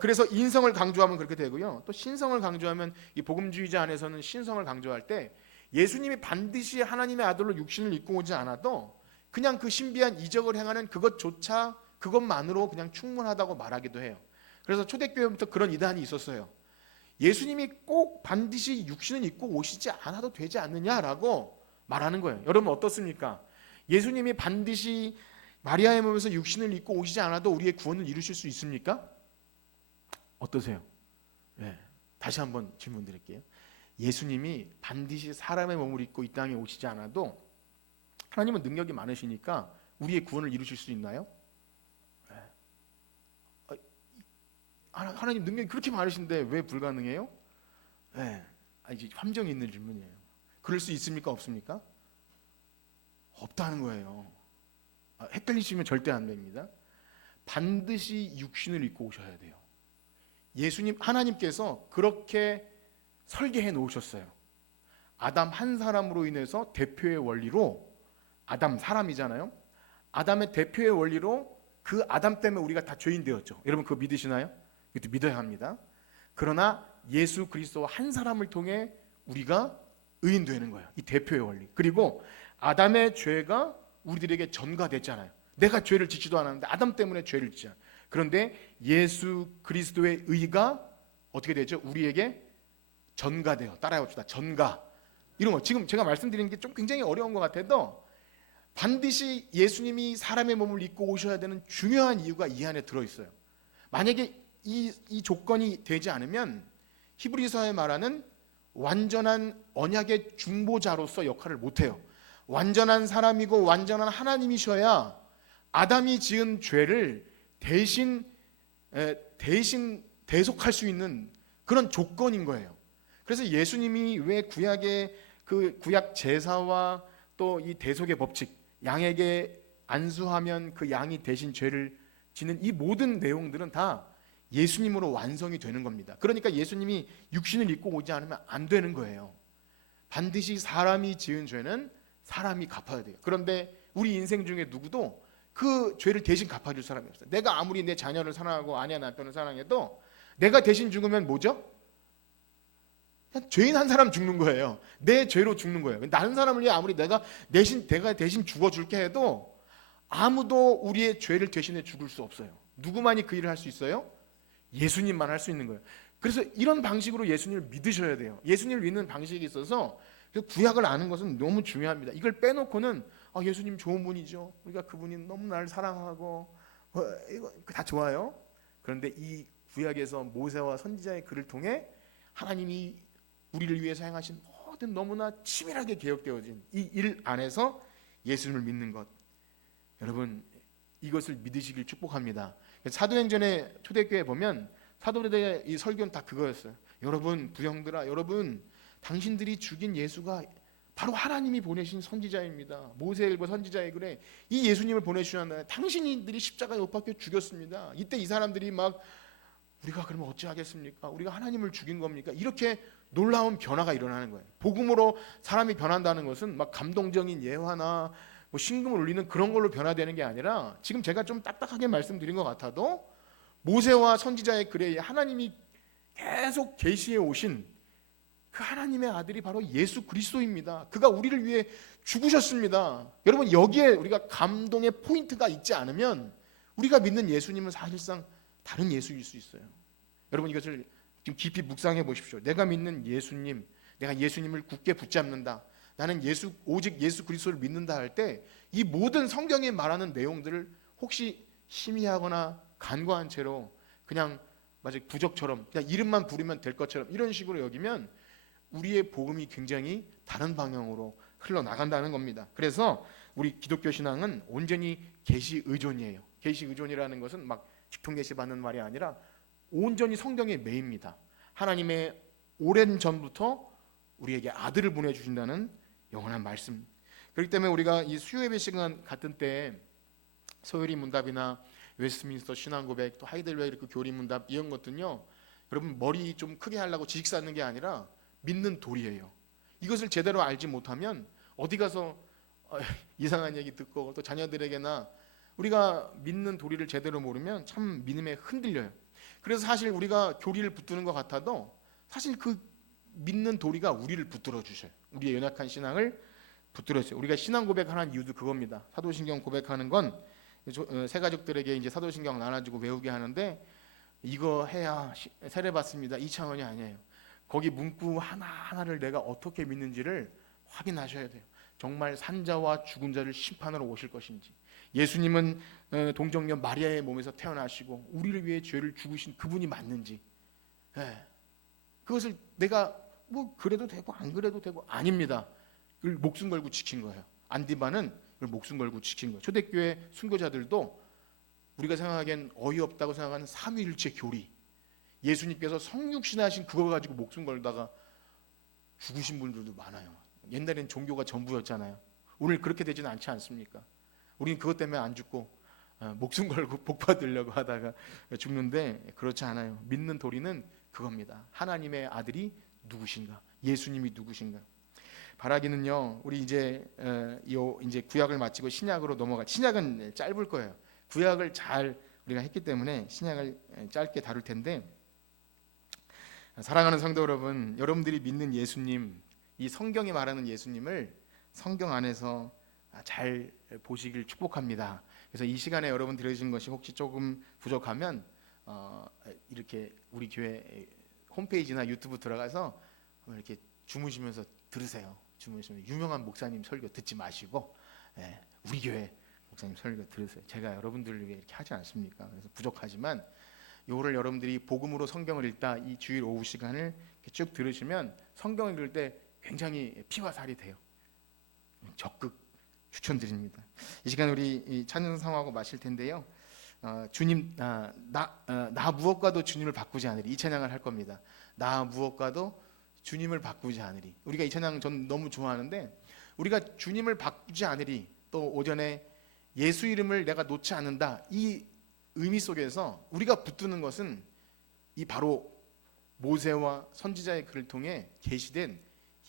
그래서 인성을 강조하면 그렇게 되고요. 또 신성을 강조하면 이 복음주의자 안에서는 신성을 강조할 때 예수님이 반드시 하나님의 아들로 육신을 입고 오지 않아도 그냥 그 신비한 이적을 행하는 그것조차 그것만으로 그냥 충분하다고 말하기도 해요. 그래서 초대교회부터 그런 이단이 있었어요. 예수님이 꼭 반드시 육신을 입고 오시지 않아도 되지 않느냐라고 말하는 거예요. 여러분 어떻습니까? 예수님이 반드시 마리아의 몸에서 육신을 입고 오시지 않아도 우리의 구원을 이루실 수 있습니까? 어떠세요? 네, 다시 한번 질문 드릴게요. 예수님이 반드시 사람의 몸을 입고 이 땅에 오시지 않아도 하나님은 능력이 많으시니까 우리의 구원을 이루실 수 있나요? 네. 하나님 능력이 그렇게 많으신데 왜 불가능해요? 네, 이제 함정이 있는 질문이에요. 그럴 수 있습니까? 없습니까? 없다는 거예요. 헷갈리시면 절대 안 됩니다. 반드시 육신을 입고 오셔야 돼요. 예수님 하나님께서 그렇게 설계해 놓으셨어요. 아담 한 사람으로 인해서 대표의 원리로, 아담 사람이잖아요. 아담의 대표의 원리로 그 아담 때문에 우리가 다 죄인 되었죠. 여러분 그거 믿으시나요? 이것도 믿어야 합니다. 그러나 예수 그리스도 한 사람을 통해 우리가 의인 되는 거예요. 이 대표의 원리. 그리고 아담의 죄가 우리들에게 전가됐잖아요. 내가 죄를 짓지도 않았는데 아담 때문에 죄를 짓잖아요. 그런데 예수 그리스도의 의가 어떻게 되죠? 우리에게 전가돼요. 따라해봅시다. 전가. 이런 거 지금 제가 말씀드리는 게 좀 굉장히 어려운 것 같아도 반드시 예수님이 사람의 몸을 입고 오셔야 되는 중요한 이유가 이 안에 들어있어요. 만약에 이 조건이 되지 않으면 히브리서에 말하는 완전한 언약의 중보자로서 역할을 못해요. 완전한 사람이고 완전한 하나님이셔야 아담이 지은 죄를 대신 대속할 수 있는 그런 조건인 거예요. 그래서 예수님이 왜 구약의 그 구약 제사와 또 이 대속의 법칙, 양에게 안수하면 그 양이 대신 죄를 지는 이 모든 내용들은 다 예수님으로 완성이 되는 겁니다. 그러니까 예수님이 육신을 입고 오지 않으면 안 되는 거예요. 반드시 사람이 지은 죄는 사람이 갚아야 돼요. 그런데 우리 인생 중에 누구도 그 죄를 대신 갚아줄 사람이 없어요. 내가 아무리 내 자녀를 사랑하고 아내 남편을 사랑해도 내가 대신 죽으면 뭐죠? 그냥 죄인 한 사람 죽는 거예요. 내 죄로 죽는 거예요. 다른 사람을 위해 아무리 내가 대신 죽어줄게 해도 아무도 우리의 죄를 대신해 죽을 수 없어요. 누구만이 그 일을 할 수 있어요? 예수님만 할 수 있는 거예요. 그래서 이런 방식으로 예수님을 믿으셔야 돼요. 예수님을 믿는 방식이 있어서 구약을 아는 것은 너무 중요합니다. 이걸 빼놓고는 예수님 좋은 분이죠. 우리가 그분이 너무 나를 사랑하고 이거 다 좋아요. 그런데 이 구약에서 모세와 선지자의 글을 통해 하나님이 우리를 위해서 행하신 모든 너무나 치밀하게 개혁되어진 이 일 안에서 예수님을 믿는 것, 여러분 이것을 믿으시길 축복합니다. 사도행전의 초대교회 보면 사도들의 이 설교는 다 그거였어요. 여러분 부형들아, 여러분 당신들이 죽인 예수가 바로 하나님이 보내신 선지자입니다. 모세일보 선지자의 글에 이 예수님을 보내주셨는데 당신들이 십자가에 못 박혀 죽였습니다. 이때 이 사람들이 막 우리가 그러면 어찌하겠습니까? 우리가 하나님을 죽인 겁니까? 이렇게 놀라운 변화가 일어나는 거예요. 복음으로 사람이 변한다는 것은 막 감동적인 예화나 뭐 신금을 울리는 그런 걸로 변화되는 게 아니라 지금 제가 좀 딱딱하게 말씀드린 것 같아도 모세와 선지자의 글에 하나님이 계속 계시해 오신 그 하나님의 아들이 바로 예수 그리스도입니다. 그가 우리를 위해 죽으셨습니다. 여러분 여기에 우리가 감동의 포인트가 있지 않으면 우리가 믿는 예수님은 사실상 다른 예수일 수 있어요. 여러분 이것을 좀 깊이 묵상해 보십시오. 내가 믿는 예수님, 내가 예수님을 굳게 붙잡는다. 나는 오직 예수 그리스도를 믿는다 할 때 이 모든 성경에 말하는 내용들을 혹시 희미하거나 간과한 채로 그냥 마치 부적처럼 그냥 이름만 부르면 될 것처럼 이런 식으로 여기면 우리의 복음이 굉장히 다른 방향으로 흘러나간다는 겁니다. 그래서 우리 기독교 신앙은 온전히 계시 의존이에요. 계시 의존이라는 것은 막 직통 계시 받는 말이 아니라 온전히 성경에 매입니다. 하나님의 오랜 전부터 우리에게 아들을 보내주신다는 영원한 말씀. 그렇기 때문에 우리가 이 수요예배 시간 같은 때 서유리 문답이나 웨스트민스터 신앙고백, 또 하이델베르크 그 교리 문답 이런 것들은요, 여러분 머리 좀 크게 하려고 지식 쌓는 게 아니라 믿는 돌이에요. 이것을 제대로 알지 못하면 어디 가서 이상한 얘기 듣고, 또 자녀들에게나 우리가 믿는 도리를 제대로 모르면 참 믿음에 흔들려요. 그래서 사실 우리가 교리를 붙드는 것 같아도 사실 그 믿는 도리가 우리를 붙들어 주셔요. 우리의 연약한 신앙을 붙들어 주세요. 우리가 신앙 고백하는 이유도 그겁니다. 사도신경 고백하는 건 새 가족들에게 이제 사도신경 나눠주고 외우게 하는데, 이거 해야 세례 받습니다, 이 차원이 아니에요. 거기 문구 하나하나를 내가 어떻게 믿는지를 확인하셔야 돼요. 정말 산자와 죽은 자를 심판하러 오실 것인지, 예수님은 동정녀 마리아의 몸에서 태어나시고 우리를 위해 죄를 죽으신 그분이 맞는지, 그것을 내가 뭐 그래도 되고 안 그래도 되고 아닙니다. 그걸 목숨 걸고 지킨 거예요. 안디바는 그걸 목숨 걸고 지킨 거예요. 초대교회 순교자들도 우리가 생각하기엔 어이없다고 생각하는 삼위일체 교리, 예수님께서 성육신하신 그거 가지고 목숨 걸다가 죽으신 분들도 많아요. 옛날엔 종교가 전부였잖아요. 오늘 그렇게 되지는 않지 않습니까? 우리는 그것 때문에 안 죽고 목숨 걸고 복 받으려고 하다가 죽는데, 그렇지 않아요. 믿는 도리는 그겁니다. 하나님의 아들이 누구신가? 예수님이 누구신가? 바라기는요, 우리 이제 구약을 마치고 신약으로 넘어가. 신약은 짧을 거예요. 구약을 잘 우리가 했기 때문에 신약을 짧게 다룰 텐데, 사랑하는 성도 여러분, 여러분들이 믿는 예수님, 이 성경이 말하는 예수님을 성경 안에서 잘 보시길 축복합니다. 그래서 이 시간에 여러분 들으신 것이 혹시 조금 부족하면 이렇게 우리 교회 홈페이지나 유튜브 들어가서 이렇게 주무시면서 들으세요. 주무시면 유명한 목사님 설교 듣지 마시고 우리 교회 목사님 설교 들으세요. 제가 여러분들을 위해 이렇게 하지 않습니까? 그래서 부족하지만 요거를 여러분들이 복음으로 성경을 읽다 이 주일 오후 시간을 쭉 들으시면 성경을 읽을 때 굉장히 피와 살이 돼요. 적극 추천드립니다. 이 시간 우리 찬양하고 마실 텐데요. 주님, 나 무엇과도 주님을 바꾸지 않으리, 이 찬양을 할 겁니다. 나 무엇과도 주님을 바꾸지 않으리. 우리가 이 찬양 전 너무 좋아하는데, 우리가 주님을 바꾸지 않으리, 또 오전에 예수 이름을 내가 놓지 않는다, 이 의미 속에서 우리가 붙드는 것은 이 바로 모세와 선지자의 글을 통해 계시된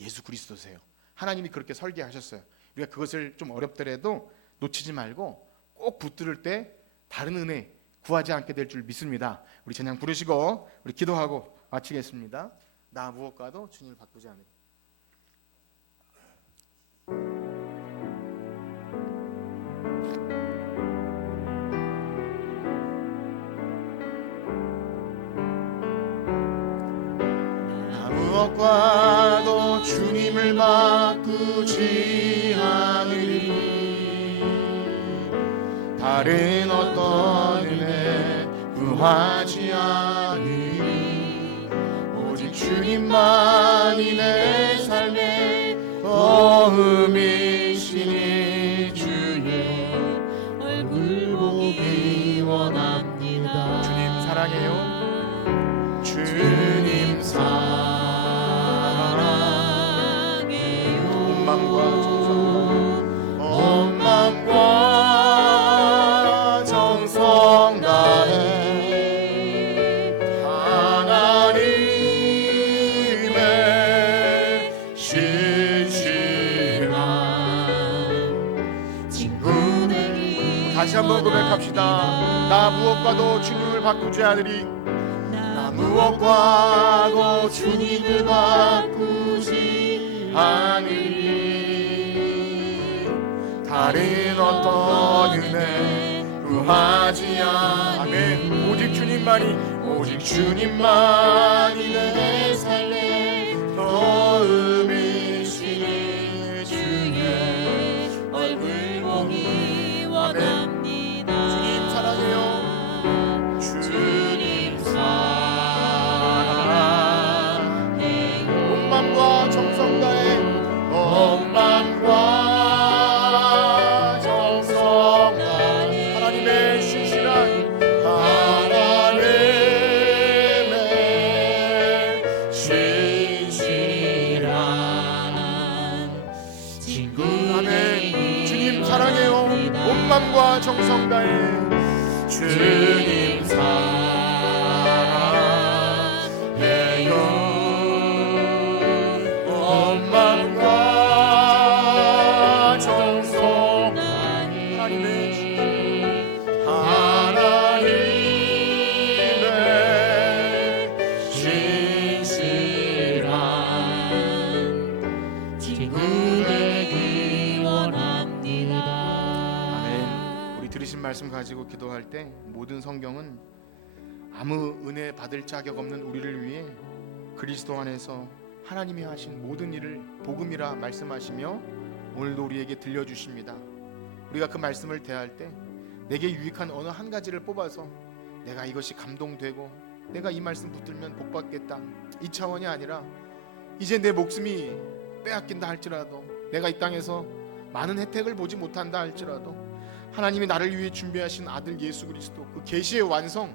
예수 그리스도세요. 하나님이 그렇게 설계하셨어요. 우리가 그것을 좀 어렵더라도 놓치지 말고 꼭 붙들 때 다른 은혜 구하지 않게 될 줄 믿습니다. 우리 찬양 부르시고 우리 기도하고 마치겠습니다. 나 무엇과도 주님을 바꾸지 않으리. 나 무엇과도 주님을 바꾸지 않으리. 다른 어떤 은혜 구하지 않으리. 오직 주님만이 내 삶의 도움이시니 주의 얼굴 보기 원합니다. 주님 사랑해요. 주님 사랑해요. 온 마음과 정성 다해 하나님의 신실한 친구 되기. 다시 한번 고백합시다. 나 무엇과도 주님을 바꾸지 않으리. 나 무엇과도 주님을 바꾸지 않으리. 다른 어떤 은혜 구하지 않으리. 오직 주님만이 내 삶의 도움이시니 주의 얼굴 보기 원합니다. 주님 사랑해요. 주님 사랑해요. 온 마음과 정성 다해 온 마음과 정성 다해 하나님의 신실한 하나님의 신실한 아멘. 주님 사랑해요. 온 맘과 정성 다해 주님 사랑해요. 온 맘과 정성 하나님의 진실한 친구되기 원합니다. 아멘. 우리 들으신 말씀 가지고 기도할 때 모든 성경은 아무 은혜 받을 자격 없는 우리를 위해 그리스도 안에서 하나님이 하신 모든 일을 복음이라 말씀하시며 오늘도 우리에게 들려주십니다. 우리가 그 말씀을 대할 때 내게 유익한 어느 한 가지를 뽑아서 내가 이것이 감동되고 내가 이 말씀 붙들면 복받겠다, 이 차원이 아니라 이제 내 목숨이 빼앗긴다 할지라도, 내가 이 땅에서 많은 혜택을 보지 못한다 할지라도 하나님이 나를 위해 준비하신 아들 예수 그리스도, 그 계시의 완성,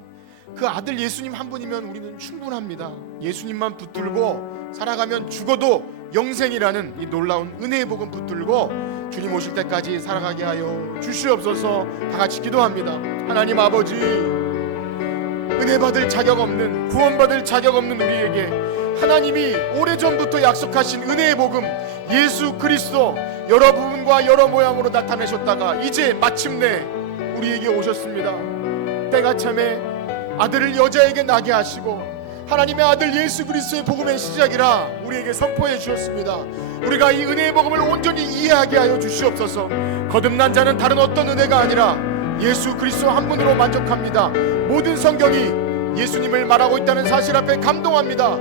그 아들 예수님 한 분이면 우리는 충분합니다. 예수님만 붙들고 살아가면 죽어도 영생이라는 이 놀라운 은혜의 복음 붙들고 주님 오실 때까지 살아가게 하여 주시옵소서. 다 같이 기도합니다. 하나님 아버지, 은혜 받을 자격 없는, 구원받을 자격 없는 우리에게 하나님이 오래전부터 약속하신 은혜의 복음 예수 그리스도 여러 부분과 여러 모양으로 나타내셨다가 이제 마침내 우리에게 오셨습니다. 때가 참에 아들을 여자에게 낳게 하시고 하나님의 아들 예수 그리스도의 복음의 시작이라 우리에게 선포해 주셨습니다. 우리가 이 은혜의 복음을 온전히 이해하게 하여 주시옵소서. 거듭난 자는 다른 어떤 은혜가 아니라 예수 그리스도 한 분으로 만족합니다. 모든 성경이 예수님을 말하고 있다는 사실 앞에 감동합니다.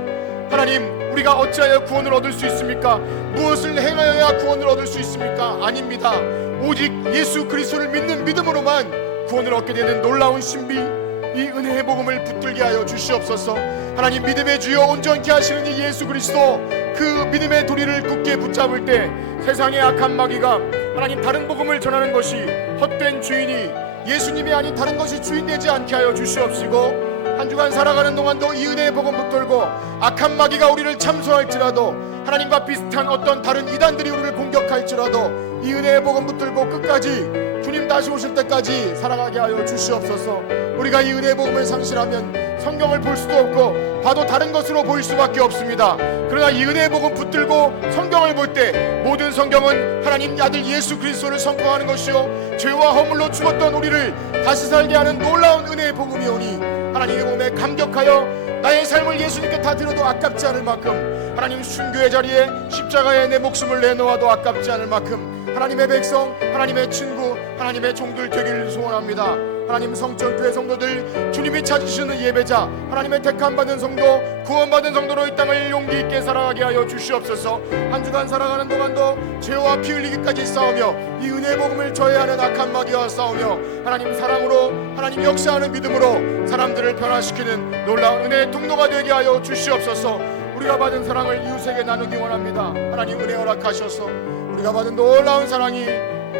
하나님, 우리가 어찌하여 구원을 얻을 수 있습니까? 무엇을 행하여야 구원을 얻을 수 있습니까? 아닙니다. 오직 예수 그리스도를 믿는 믿음으로만 구원을 얻게 되는 놀라운 신비, 이 은혜의 복음을 붙들게 하여 주시옵소서. 하나님, 믿음의 주여 온전케 하시는 이 예수 그리스도, 그 믿음의 도리를 굳게 붙잡을 때 세상의 악한 마귀가 하나님 다른 복음을 전하는 것이 헛된 주인이 예수님이 아닌 다른 것이 주인되지 않게 하여 주시옵시고, 한 주간 살아가는 동안도 이 은혜의 복음 붙들고 악한 마귀가 우리를 참소할지라도, 하나님과 비슷한 어떤 다른 이단들이 우리를 공격할지라도 이 은혜의 복음 붙들고 끝까지 주님 다시 오실 때까지 살아가게 하여 주시옵소서. 우리가 이 은혜의 복음을 상실하면 성경을 볼 수도 없고 봐도 다른 것으로 보일 수밖에 없습니다. 그러나 이 은혜의 복음 붙들고 성경을 볼 때 모든 성경은 하나님 아들 예수 그리스도를 선포하는 것이요 죄와 허물로 죽었던 우리를 다시 살게 하는 놀라운 은혜의 복음이오니 하나님의 복음에 감격하여 나의 삶을 예수님께 다 드려도 아깝지 않을 만큼, 하나님 순교의 자리에 십자가에 내 목숨을 내놓아도 아깝지 않을 만큼 하나님의 백성, 하나님의 친구, 하나님의 종들 되기를 소원합니다. 하나님, 성전교회 성도들, 주님이 찾으시는 예배자, 하나님의 택함 받은 성도, 구원받은 성도로 이 땅을 용기 있게 살아가게 하여 주시옵소서. 한 주간 살아가는 동안도 죄와 피 흘리기까지 싸우며 이 은혜의 복음을 저해하는 악한 마귀와 싸우며 하나님 사랑으로, 하나님 역사하는 믿음으로 사람들을 변화시키는 놀라운 은혜의 통로가 되게 하여 주시옵소서. 우리가 받은 사랑을 이웃에게 나누기 원합니다. 하나님 은혜 허락하셔서 우리가 받은 놀라운 사랑이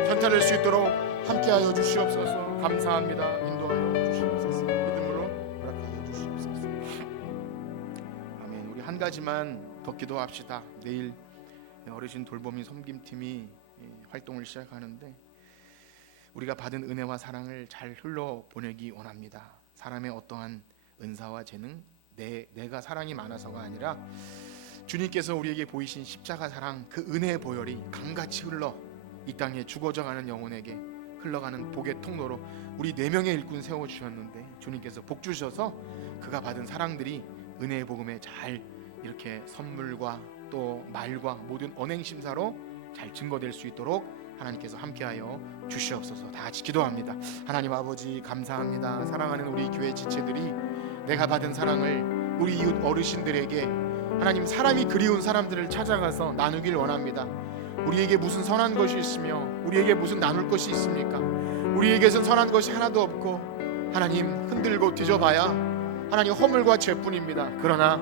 전달될 수 있도록 함께하여 주시옵소서. 감사합니다. 인도하여 주시옵소서. 믿음으로 허락하여 주시옵소서. 아멘. 우리 한 가지만 더 기도합시다. 내일 어르신 돌보미 섬김팀이 활동을 시작하는데 우리가 받은 은혜와 사랑을 잘 흘러보내기 원합니다. 사람의 어떠한 은사와 재능, 내가 사랑이 많아서가 아니라 주님께서 우리에게 보이신 십자가 사랑, 그 은혜의 보혈이 강같이 흘러 이 땅에 죽어져가는 영혼에게 흘러가는 복의 통로로 우리 4명의 일꾼 세워주셨는데 주님께서 복 주셔서 그가 받은 사랑들이 은혜의 복음에 잘 이렇게 선물과 또 말과 모든 언행심사로 잘 증거될 수 있도록 하나님께서 함께하여 주시옵소서. 다 같이 기도합니다. 하나님 아버지 감사합니다. 사랑하는 우리 교회 지체들이 내가 받은 사랑을 우리 이웃 어르신들에게 하나님 사람이 그리운 사람들을 찾아가서 나누길 원합니다. 우리에게 무슨 선한 것이 있으며 우리에게 무슨 나눌 것이 있습니까? 우리에게선 선한 것이 하나도 없고 하나님 흔들고 뒤져봐야 하나님 허물과 죄뿐입니다. 그러나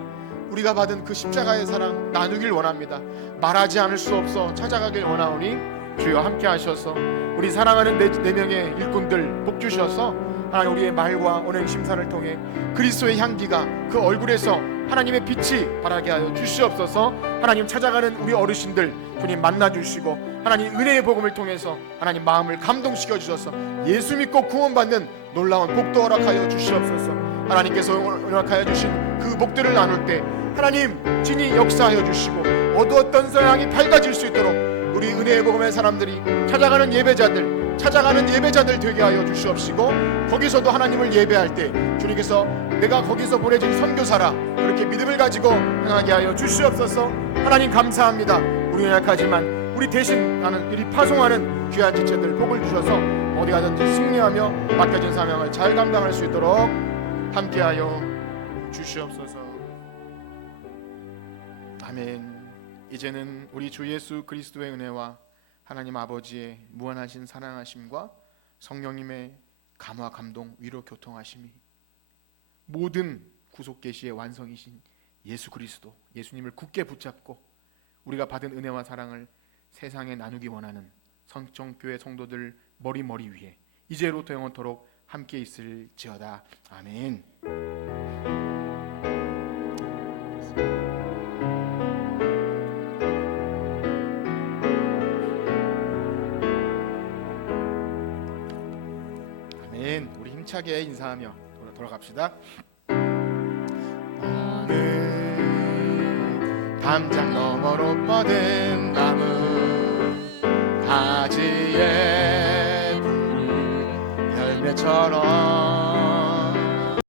우리가 받은 그 십자가의 사랑 나누길 원합니다. 말하지 않을 수 없어 찾아가길 원하오니 주여 함께 하셔서 우리 사랑하는 네 명의 일꾼들 복 주셔서 하나님 우리의 말과 언행 심사를 통해 그리스도의 향기가 그 얼굴에서 하나님의 빛이 바라게 하여 주시옵소서. 하나님 찾아가는 우리 어르신들 주님 만나 주시고 하나님 은혜의 복음을 통해서 하나님 마음을 감동시켜 주셔서 예수 믿고 구원받는 놀라운 복도 허락하여 주시옵소서. 하나님께서 허락하여 주신 그 복들을 나눌 때 하나님 진히 역사하여 주시고 어두웠던 서양이 밝아질 수 있도록 우리 은혜의 복음의 사람들이 찾아가는 예배자들 되게 하여 주시옵시고, 거기서도 하나님을 예배할 때 주님께서 내가 거기서 보내진 선교사라 그렇게 믿음을 가지고 행하게 하여 주시옵소서. 하나님 감사합니다. 우리는 약하지만 우리 대신 나는 이리 파송하는 귀한 지체들 복을 주셔서 어디 가든지 승리하며 맡겨진 사명을 잘 감당할 수 있도록 함께하여 주시옵소서. 아멘. 이제는 우리 주 예수 그리스도의 은혜와 하나님 아버지의 무한하신 사랑하심과 성령님의 감화 감동 위로 교통하심이 모든 구속 계시의 완성이신 예수 그리스도 예수님을 굳게 붙잡고 우리가 받은 은혜와 사랑을 세상에 나누기 원하는 성정교회 성도들 머리 위에 이제로부터 영원토록 함께 있을지어다. 아멘. 아멘. 우리 힘차게 인사하며 돌아갑시다. 어느 담장 너머로 뻗은 나무 가지에 열매처럼